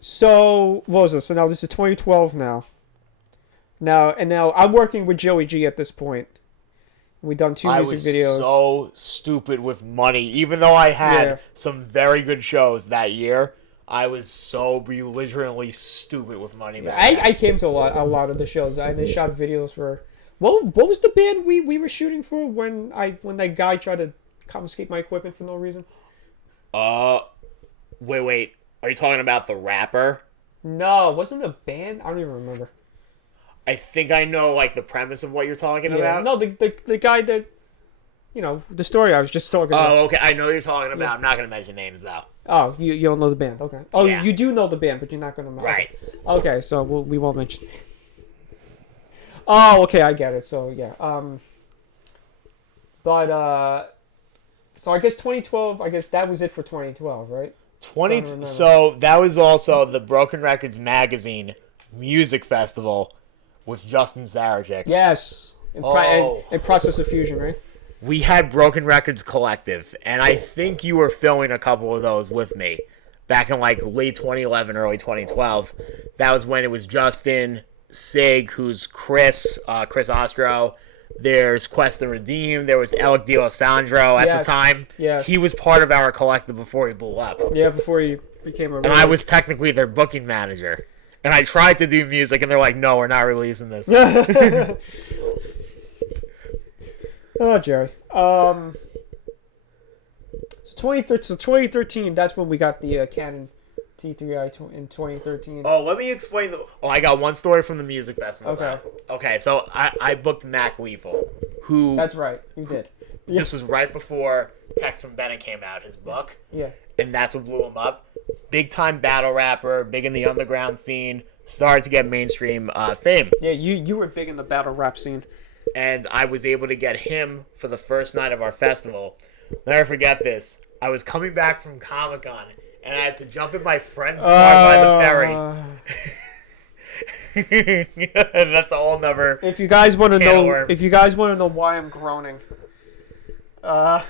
So what was this? So now this is 2012 now. Now I'm working with Joey G at this point. We've done 2 music videos. I was so stupid with money. Even though I had some very good shows that year, I was so belligerently stupid with money back then. I came to a lot of the shows. I shot videos for what was the band we were shooting for when that guy tried to confiscate my equipment for no reason? Wait. Are you talking about the rapper? No, it wasn't a band. I don't even remember. I think I know the premise of what you're talking about. No, the guy that the story I was just talking about. Oh, okay. I know what you're talking about. I'm not going to mention names, though. Oh, you don't know the band. Okay. Oh, yeah. You do know the band, but you're not going to know. Right. Okay, so we won't mention. Oh, okay, I get it. So, yeah. So I guess 2012, that was it for 2012, right? So that was also the Broken Records Magazine Music Festival with Justin Zarajek. Yes. And Process of Fusion, right? We had Broken Records Collective, and I think you were filming a couple of those with me back in late 2011, early 2012. That was when it was Justin, Sig, who's Chris Ostro. There's Quest and Redeem. There was Alec D'Alessandro at the time. Yeah. He was part of our collective before he blew up. Yeah, before he became a... And I was technically their booking manager. And I tried to do music, and they're like, "No, we're not releasing this." Oh, Jerry. So 2013, that's when we got the Canon T3i in 2013. Oh, let me explain. I got one story from the music festival. Okay. Okay, so I booked Mac Lethal, who... That's right, you did. This was right before Text from Bennett came out, his book. Yeah. And that's what blew him up. Big time battle rapper, big in the underground scene, started to get mainstream fame. Yeah, you were big in the battle rap scene. And I was able to get him for the first night of our festival. Never forget this. I was coming back from Comic-Con, and I had to jump in my friend's car by the ferry. That's all never. If you guys want to know why I'm groaning, do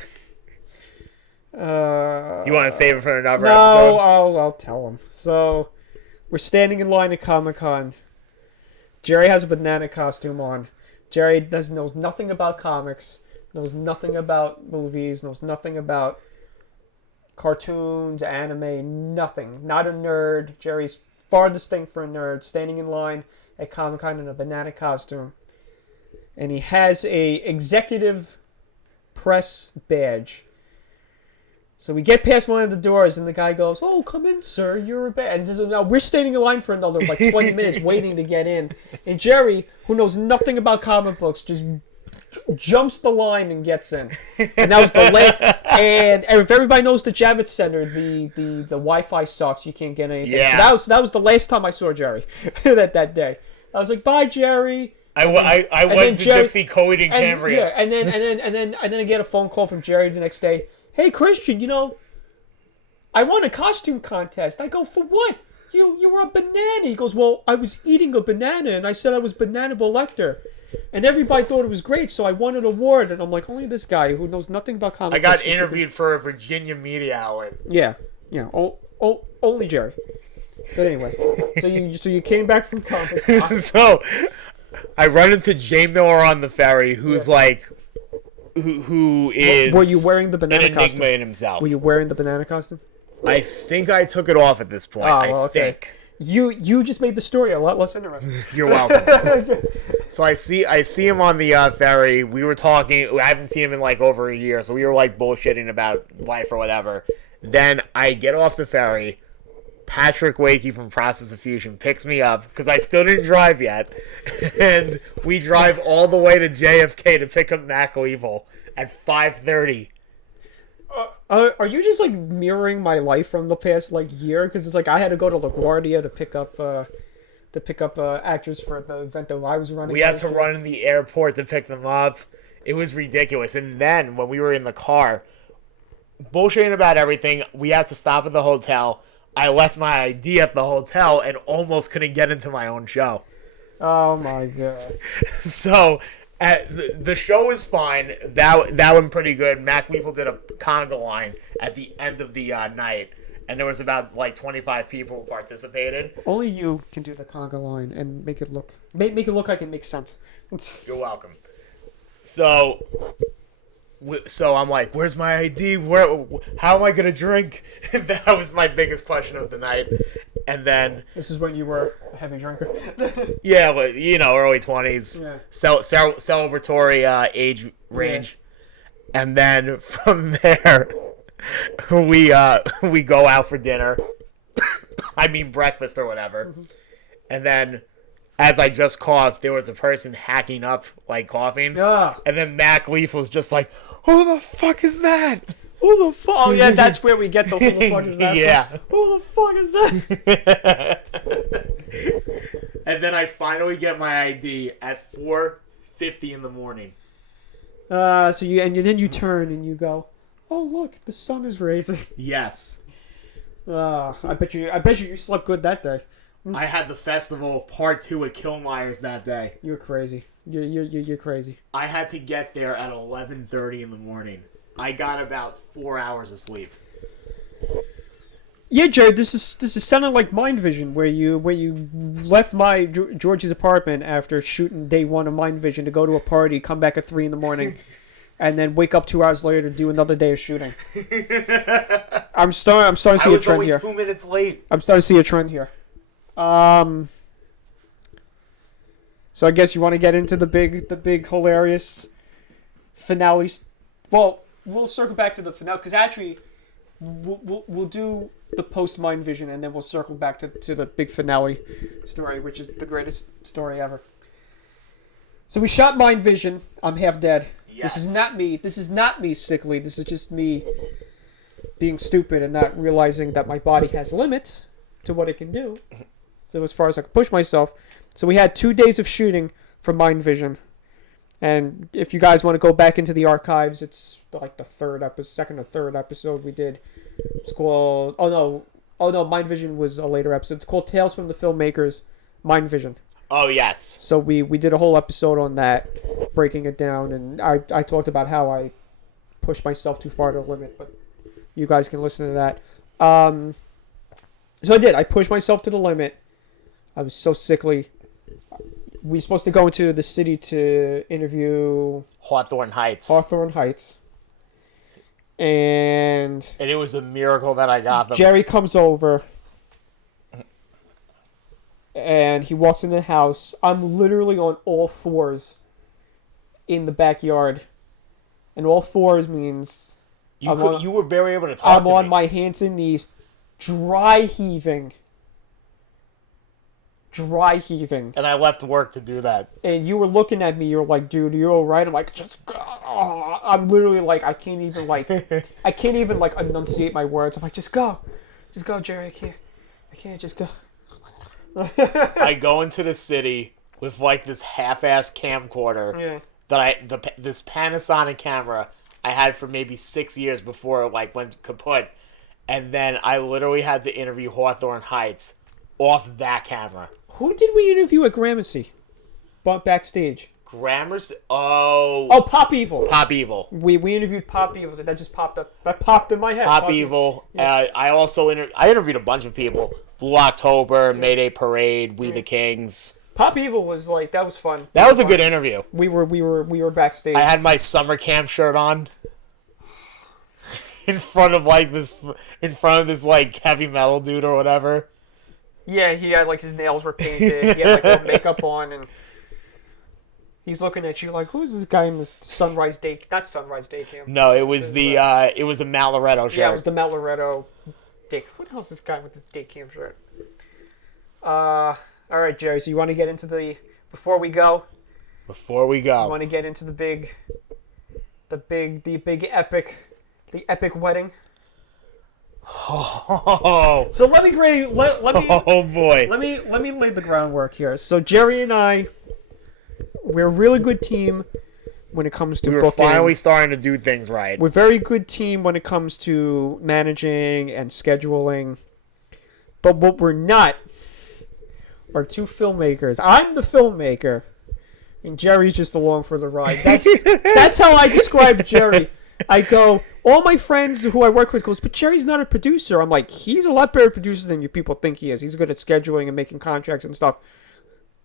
you want to save it for another episode? No, I'll tell him. So, we're standing in line at Comic-Con. Jerry has a banana costume on. Jerry knows nothing about comics, knows nothing about movies, knows nothing about cartoons, anime, nothing. Not a nerd. Jerry's farthest thing for a nerd, standing in line at Comic-Con in a banana costume. And he has a executive press badge. So we get past one of the doors, and the guy goes, "Oh, come in, sir. You're a bad." And now we're standing in line for another 20 minutes waiting to get in. And Gerry, who knows nothing about comic books, just jumps the line and gets in. And that was the late. And if everybody knows the Javits Center, the Wi-Fi sucks. You can't get anything. Yeah. So that was the last time I saw Gerry that day. I was like, "Bye, Gerry." I went to just see Coed and Cambria. Yeah, and then I get a phone call from Gerry the next day. "Hey, Christian, I won a costume contest." I go, "For what? You were a banana." He goes, "Well, I was eating a banana, and I said I was Banana Lecter. And everybody thought it was great, so I won an award." And I'm like, only this guy who knows nothing about comics. I got interviewed for a Virginia media outlet. Yeah. Only Gerry. But anyway, so you came back from comics. So I run into Jay Miller on the ferry, who's who is Were you wearing the banana an enigma costume? in himself. Were you wearing the banana costume? I think I took it off at this point. I think. You just made the story a lot less interesting. You're welcome. So I see him on the ferry. We were talking. I haven't seen him in over a year, so we were bullshitting about life or whatever. Then I get off the ferry. Patrick Wakey from Process of Fusion picks me up because I still didn't drive yet, and we drive all the way to JFK to pick up Mac Lethal at 5:30. Are you just mirroring my life from the past year? Because it's I had to go to LaGuardia to pick up actors for the event that I was running. We had to run in the airport to pick them up. It was ridiculous. And then when we were in the car, bullshitting about everything, we had to stop at the hotel. I left my ID at the hotel and almost couldn't get into my own show. Oh my god! So. The show is fine. That went pretty good. Mac Lethal did a conga line at the end of the night, and there was about 25 people who participated. Only you can do the conga line and make it look like it makes sense. You're welcome. So I'm like, "Where's my ID? How am I gonna drink?" That was my biggest question of the night. And then this is when you were a heavy drinker. Yeah, but early 20s, yeah. Celebratory age range, yeah. And then from there, we go out for dinner. I mean breakfast or whatever, mm-hmm. And then, as I just coughed, there was a person hacking up coughing, and then Mac Leaf was just like, "Who the fuck is that? Who the fuck?" Oh yeah, that's where we get the "who the fuck is that?" Yeah. From. Who the fuck is that? And then I finally get my ID at 4:50 in the morning. So then you turn and you go, "Oh look, the sun is rising." Yes. I bet you slept good that day. I had the festival part 2 at Kilmeyer's that day. You're crazy. You're crazy. I had to get there at 11:30 in the morning. I got about 4 hours of sleep. Yeah, Jared, this is sounding like Mind Vision, where you left George's apartment after shooting day 1 of Mind Vision to go to a party, come back at 3 in the morning, and then wake up 2 hours later to do another day of shooting. I'm starting to see a trend here. I was only 2 minutes late. I'm starting to see a trend here. So I guess you want to get into the big hilarious finale. Well, we'll circle back to the finale because actually we'll do the post Mind Vision and then we'll circle back to the big finale story, which is the greatest story ever. So we shot Mind Vision. I'm half dead. Yes. This is not me sickly. This is just me being stupid and not realizing that my body has limits to what it can do. So as far as I can push myself. So we had 2 days of shooting for Mind Vision. And if you guys want to go back into the archives, it's the second or third episode we did. It's called, oh no, Mind Vision was a later episode. It's called Tales from the Filmmakers, Mind Vision. Oh, yes. So we did a whole episode on that, breaking it down. And I talked about how I pushed myself too far to the limit. But you guys can listen to that. So I did. I pushed myself to the limit. I was so sickly. We were supposed to go into the city to interview Hawthorne Heights. And it was a miracle that I got them. Gerry comes over. And he walks in the house. I'm literally on all fours in the backyard. And all fours means You were barely able to talk I'm to on me. my hands and knees, dry heaving. And I left work to do that. And you were looking at me, you're like, dude, you're alright? I'm like, just go. I'm literally like, I can't even enunciate my words. I'm like, just go, Jerry, I can't just go. I go into the city with like this half-ass camcorder this Panasonic camera I had for maybe 6 years before it like went kaput, and then I literally had to interview Hawthorne Heights off that camera. Who did we interview at Gramercy? Backstage. Gramercy? Oh. Oh, Pop Evil. Pop Evil. We interviewed Pop Evil. That just popped up. That popped in my head. Pop Evil. Yeah. I also I interviewed a bunch of people. Blue October, Mayday Parade, We the Kings. Pop Evil was like, that was fun. That was a good interview. We were backstage. I had my summer camp shirt on. In front of this like heavy metal dude or whatever. Yeah, he had like his nails were painted. He had like makeup on, and he's looking at you like, who's this guy in this Sunrise Day? That's Sunrise Day camp. No, it was it was a Malaretto shirt. Yeah, it was the Malaretto day. What the hell's this guy with the day camp shirt? All right, Jerry. So you want to get into before we go? Before we go, you want to get into the big epic wedding? Oh. So let me Oh boy. Let me lay the groundwork here. So Jerry and I, we're a really good team when it comes to booking. We're finally starting to do things right. We're a very good team when it comes to managing and scheduling. But what we're not are two filmmakers. I'm the filmmaker, and Jerry's just along for the ride. That's how I describe Jerry. I go, all my friends who I work with goes, but Jerry's not a producer. I'm like, he's a lot better producer than you people think he is. He's good at scheduling and making contracts and stuff.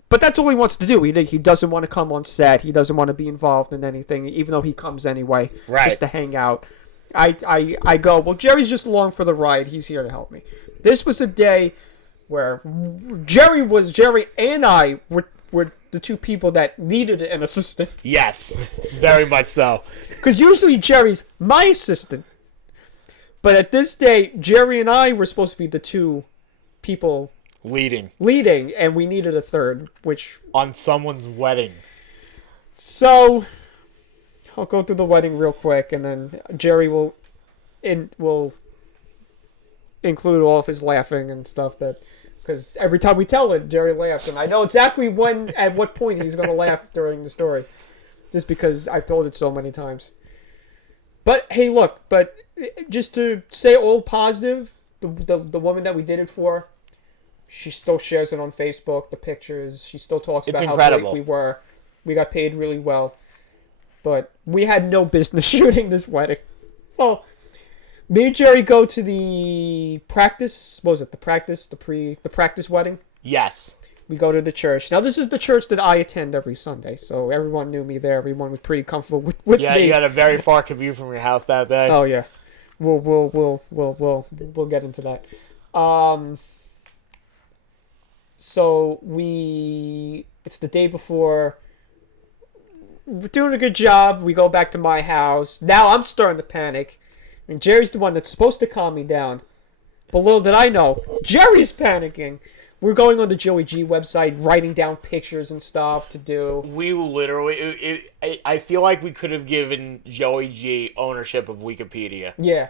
But that's all he wants to do. He doesn't want to come on set. He doesn't want to be involved in anything, even though he comes anyway, just to hang out. I go, well, Jerry's just along for the ride. He's here to help me. This was a day where Jerry and I were the two people that needed an assistant. Yes, very much so. Because usually Jerry's my assistant. But at this day, Jerry and I were supposed to be the two people leading, and we needed a third, which... on someone's wedding. So, I'll go through the wedding real quick, and then Jerry will include all of his laughing and stuff that... Because every time we tell it, Jerry laughs, and I know exactly at what point he's going to laugh during the story. Just because I've told it so many times. But, hey, look, just to say all positive, the woman that we did it for, she still shares it on Facebook, the pictures. She still talks about how great we were. We got paid really well. But we had no business shooting this wedding. So, me and Jerry go to the practice. What was it? The practice wedding? Yes. We go to the church. Now, this is the church that I attend every Sunday, so everyone knew me there. Everyone was pretty comfortable with me. Yeah, you had a very far commute from your house that day. Oh yeah, we'll get into that. So it's the day before. We're doing a good job. We go back to my house. Now I'm starting to panic. And Jerry's the one that's supposed to calm me down. But little did I know, Jerry's panicking. We're going on the Joey G website, writing down pictures and stuff to do. We literally... I feel like we could have given Joey G ownership of Wikipedia. Yeah.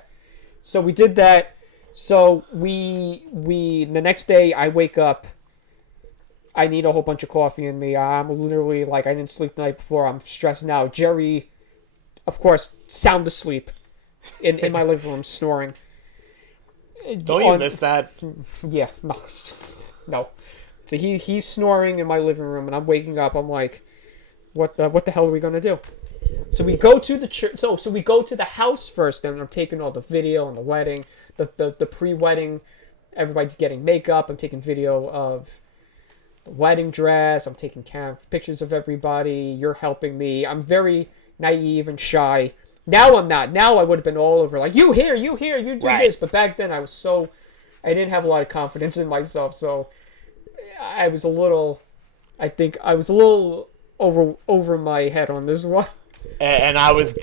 So we did that. So we the next day, I wake up. I need a whole bunch of coffee in me. I'm literally like, I didn't sleep the night before. I'm stressed now. Jerry, of course, sound asleep in my living room, snoring. Don't you miss that? Yeah, no. So he's snoring in my living room, and I'm waking up. I'm like, what the hell are we gonna do? So we go to the church. So we go to the house first, and I'm taking all the video on the wedding, the pre-wedding, everybody getting makeup. I'm taking video of the wedding dress. I'm taking pictures of everybody. You're helping me. I'm very naive and shy. Now I'm not. Now I would have been all over, like, you here, you do this. But back then I didn't have a lot of confidence in myself, so I think I was a little over my head on this one. And I was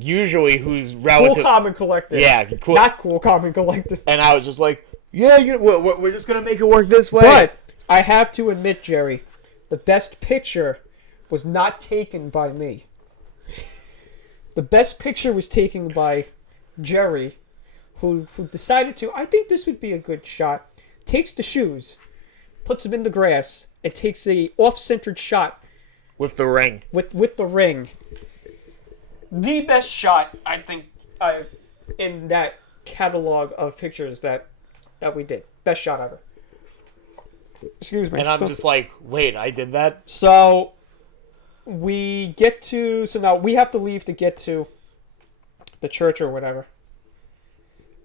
usually who's Cool, relative. calm, and collected. Yeah, cool. Not cool, calm, and collected. And I was just like, yeah, we're just gonna make it work this way. But I have to admit, Jerry, the best picture was not taken by me. The best picture was taken by Jerry, who decided to, I think this would be a good shot, takes the shoes, puts them in the grass, and takes a off-centered shot with the ring. With the ring. The best shot, I think, in that catalog of pictures that we did. Best shot ever. Excuse me. And I'm just like, wait, I did that? So now we have to leave to get to the church or whatever.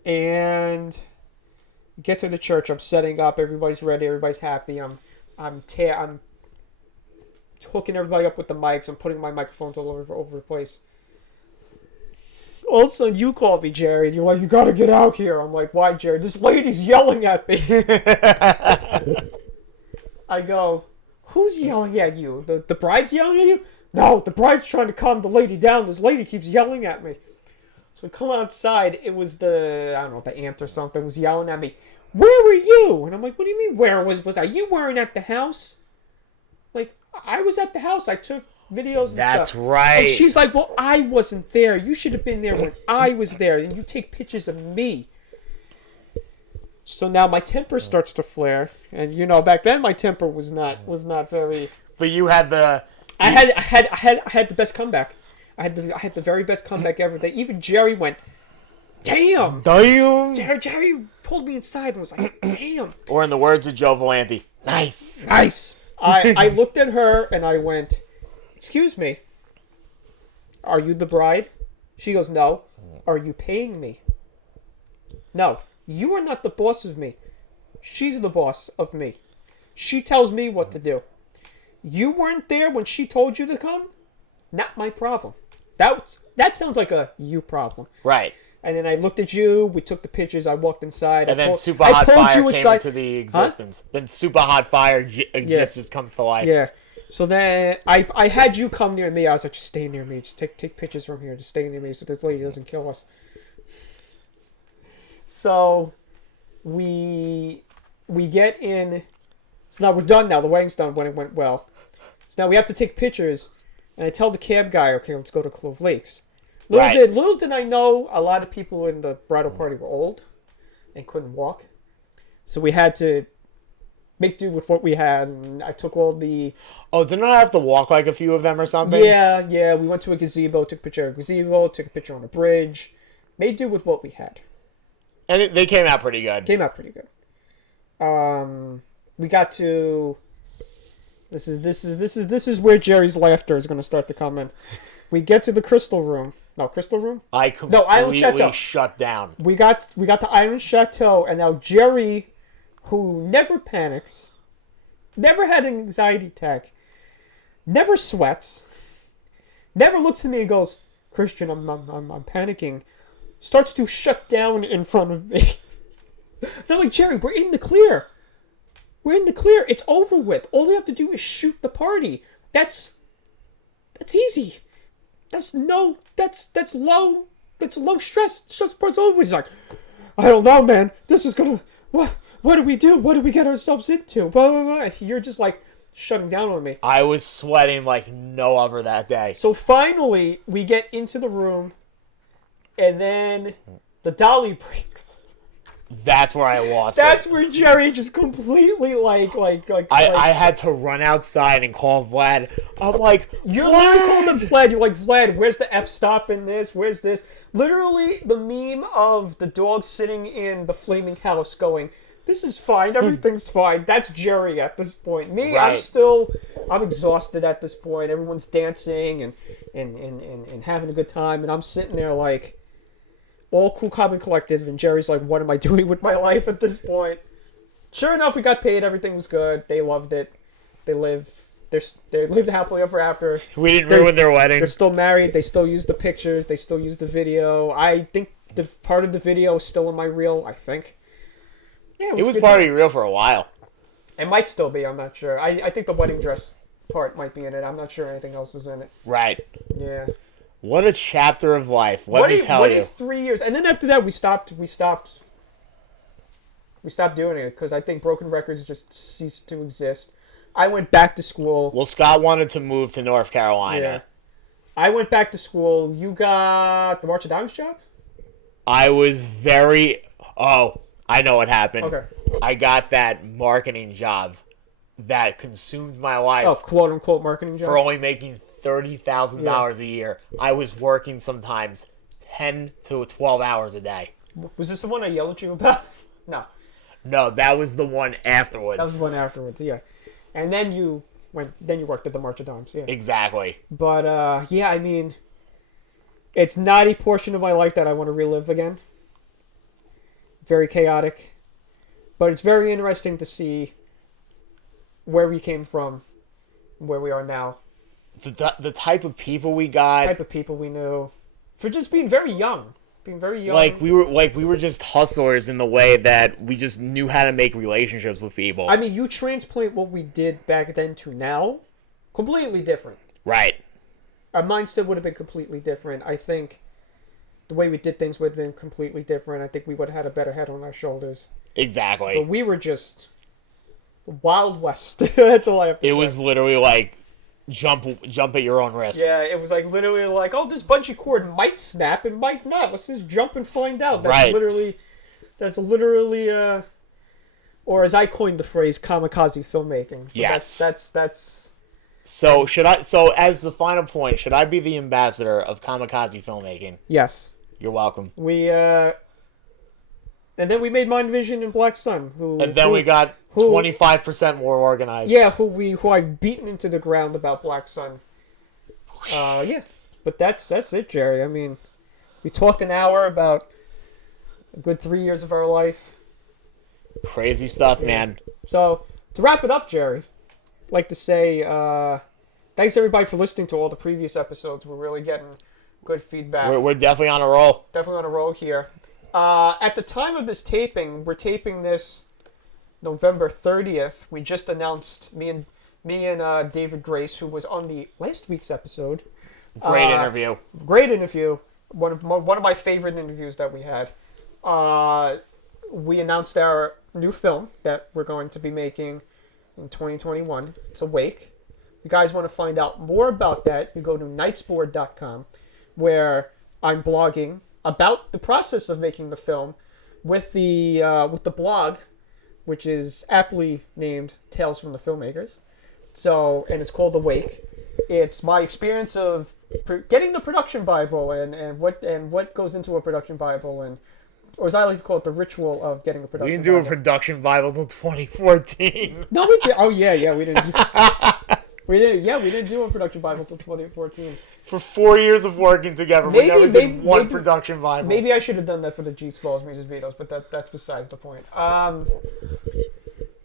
And get to the church. I'm setting up. Everybody's ready. Everybody's happy. I'm hooking everybody up with the mics. I'm putting my microphones all over the place. All of a sudden, you call me, Jerry. You're like, you gotta get out here. I'm like, why, Jerry? This lady's yelling at me. I go, who's yelling at you? The bride's yelling at you? No, the bride's trying to calm the lady down. This lady keeps yelling at me. So I come outside. It was the aunt or something was yelling at me. Where were you? And I'm like, what do you mean, where was I? You weren't at the house? Like, I was at the house. I took videos and stuff. That's right. And she's like, well, I wasn't there. You should have been there when I was there. And you take pictures of me. So now my temper starts to flare. And, back then my temper was not very... But you had the... I had the best comeback. I had the very best comeback ever. Even Jerry went, damn. Damn. Jerry pulled me inside and was like, damn. Or in the words of Joe Volanti, nice. Nice. I looked at her and I went, excuse me, are you the bride? She goes, no. Are you paying me? No. You are not the boss of me. She's the boss of me. She tells me what to do. You weren't there when she told you to come? Not my problem. That sounds like a you problem. Right. And then I looked at you. We took the pictures. I walked inside. And then Super Hot Fire came into the existence. Huh? Then Super Hot Fire just comes to life. Yeah. So then I had you come near me. I was like, just stay near me. Just take pictures from here. Just stay near me so this lady doesn't kill us. So we get in. So now we're done now. The wedding's done when it went well. So now we have to take pictures. And I tell the cab guy, okay, let's go to Clove Lakes. Little did I know, a lot of people in the bridal party were old and couldn't walk. So we had to make do with what we had. And I took all the... Oh, didn't I have to walk like a few of them or something? Yeah. We went to a gazebo, took a picture of a gazebo, took a picture on a bridge. Made do with what we had. And they came out pretty good. We got to... This is where Jerry's laughter is going to start to come in. We get to the Crystal Room. No, Crystal Room? Island Chateau. Shut down. We got to Island Chateau, and now Jerry, who never panics, never had an anxiety attack, never sweats, never looks at me and goes, Christian, I'm panicking, starts to shut down in front of me. And I'm like, Jerry, we're in the clear. We're in the clear. It's over with. All we have to do is shoot the party. That's easy. That's low stress. Stress part's over. He's like, I don't know, man. This is gonna what do we do? What do we get ourselves into? Blah, blah, blah. You're just like shutting down on me. I was sweating like no other that day. So finally we get into the room and then the dolly breaks. That's where I lost That's where Jerry just completely I had to run outside and call Vlad. I'm like, you're literally calling him Vlad. You're like, Vlad, where's the f-stop in this? Where's this? Literally the meme of the dog sitting in the flaming house going, this is fine, everything's fine. That's Jerry at this point. Me, right. I'm exhausted at this point. Everyone's dancing and having a good time, and I'm sitting there like, all cool, calm, and collected, and Jerry's like, what am I doing with my life at this point? Sure enough, we got paid, everything was good, they loved it, they lived happily ever after. We didn't ruin their wedding. They're still married, they still use the pictures, they still use the video. I think the part of the video is still in my reel, I think. Yeah, it was part of your reel for a while. It might still be, I'm not sure. I think the wedding dress part might be in it, I'm not sure anything else is in it. Right. Yeah. What a chapter of life. Let me tell you. 3 years, and then after that we stopped doing it because I think Broken Records just ceased to exist. I went back to school. Well, Scott wanted to move to North Carolina. Yeah. I went back to school. You got the March of Dimes job? I was very... Oh, I know what happened. Okay. I got that marketing job that consumed my life. Oh, quote-unquote marketing job? For only making $30,000 a year. I was working sometimes 10 to 12 hours a day. Was this the one I yelled at you about? No. No, that was the one afterwards. That was the one afterwards, yeah. And then you worked at the March of Dimes, yeah. Exactly. But, yeah, I mean, it's not a portion of my life that I want to relive again. Very chaotic. But it's very interesting to see where we came from, where we are now. The type of people we got. Type of people we knew. For just being very young. Like we were just hustlers in the way that we just knew how to make relationships with people. I mean, you transplant what we did back then to now, completely different. Right. Our mindset would have been completely different. I think the way we did things would have been completely different. I think we would have had a better head on our shoulders. Exactly. But we were just the Wild West. That's all I have to say. It was literally like jump at your own risk. Yeah, it was like literally like, oh, this bungee cord might snap and might not. Let's just jump and find out. That's literally or as I coined the phrase, kamikaze filmmaking. So yes. That's So as the final point, should I be the ambassador of kamikaze filmmaking? Yes. You're welcome. And then we made Mind Vision and Black Sun, we got 25% more organized. Yeah, who I've beaten into the ground about Black Sun. Yeah, but that's it, Jerry. I mean, we talked an hour about a good 3 years of our life. Crazy stuff, man. So to wrap it up, Jerry, I'd like to say thanks everybody for listening to all the previous episodes. We're really getting good feedback. We're definitely on a roll. Definitely on a roll here. At the time of this taping, we're taping this November 30th. We just announced me and David Grace, who was on the last week's episode. Great interview. Great interview. One of my favorite interviews that we had. We announced our new film that we're going to be making in 2021. It's Awake. If you guys want to find out more about that, you go to nightsboard.com, where I'm blogging about the process of making the film with the blog, which is aptly named Tales from the Filmmakers. So, and it's called Awake. It's my experience of getting the production Bible and what goes into a production Bible, or as I like to call it, the ritual of getting a production Bible. We didn't do a production Bible until 2014. No, we did. Oh yeah, we didn't. We didn't do a production Bible until 2014. For 4 years of working together, we never did one production Bible. Maybe I should have done that for the G Smalls Music Videos, but that's besides the point.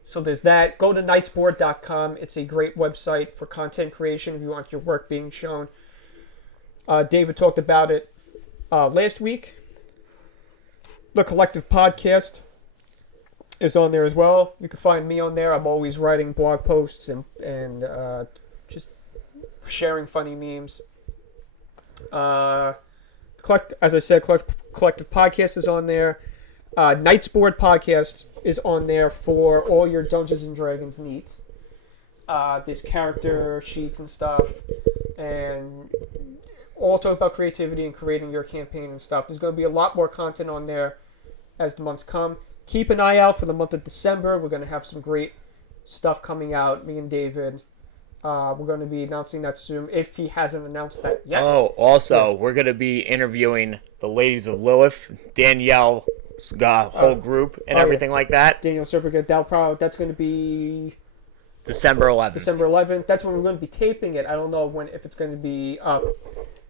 So there's that. Go to nightsboard.com. It's a great website for content creation if you want your work being shown. David talked about it last week. The Collective Podcast is on there as well. You can find me on there. I'm always writing blog posts and just sharing funny memes. As I said, Collective Podcast is on there. Nightsboard Podcast is on there for all your Dungeons and Dragons needs. There's character sheets and stuff, and all talk about creativity and creating your campaign and stuff. There's going to be a lot more content on there as the months come. Keep an eye out for the month of December. We're going to have some great stuff coming out, me and David. We're going to be announcing that soon, if he hasn't announced that yet. Oh, also, we're going to be interviewing the Ladies of Lilith, Danielle's whole group, and everything like that. Danielle Serpica, that's going to be December 11th. December 11th. That's when we're going to be taping it. I don't know if it's going to be up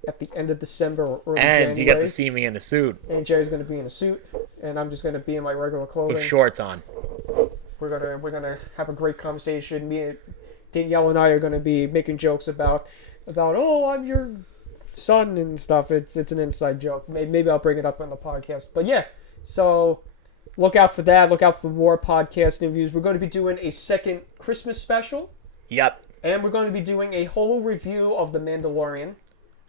at the end of December or early January. And you get to see me in a suit. And Jerry's going to be in a suit, and I'm just going to be in my regular clothing. With shorts on. We're gonna have a great conversation. Danielle and I are going to be making jokes about I'm your son and stuff. It's an inside joke. Maybe I'll bring it up on the podcast. But yeah, so look out for that. Look out for more podcast interviews. We're going to be doing a second Christmas special. Yep. And we're going to be doing a whole review of The Mandalorian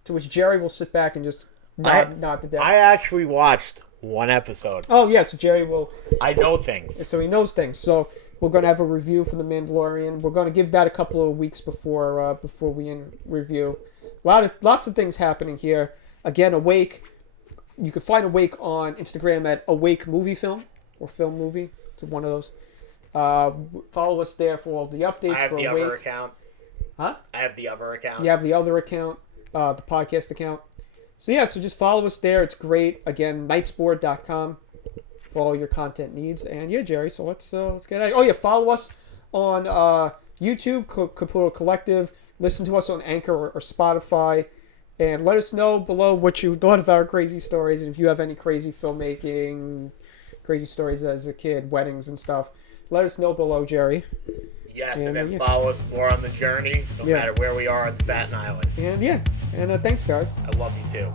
to which Gerry will sit back and just nod to death. I actually watched one episode. Oh, yeah, so Gerry will... I know things. So he knows things. So we're going to have a review for The Mandalorian. We're going to give that a couple of weeks before we review. Lots of things happening here. Again, Awake. You can find Awake on Instagram at Awake Movie Film or Film Movie. It's one of those. Follow us there for all the updates. I have for the Awake. other account. Huh? I have the other account. You have the other account, the podcast account. So yeah, so just follow us there. It's great. Again, nightsport.com for all your content needs. And yeah, Gerry, so let's get at it. Oh yeah, follow us on YouTube, Caputo Collective. Listen to us on Anchor or Spotify. And let us know below what you thought of our crazy stories. And if you have any crazy filmmaking, crazy stories as a kid, weddings and stuff, let us know below, Gerry. Yes, and then follow us more on the journey, no matter where we are on Staten Island. And thanks, guys. I love you too.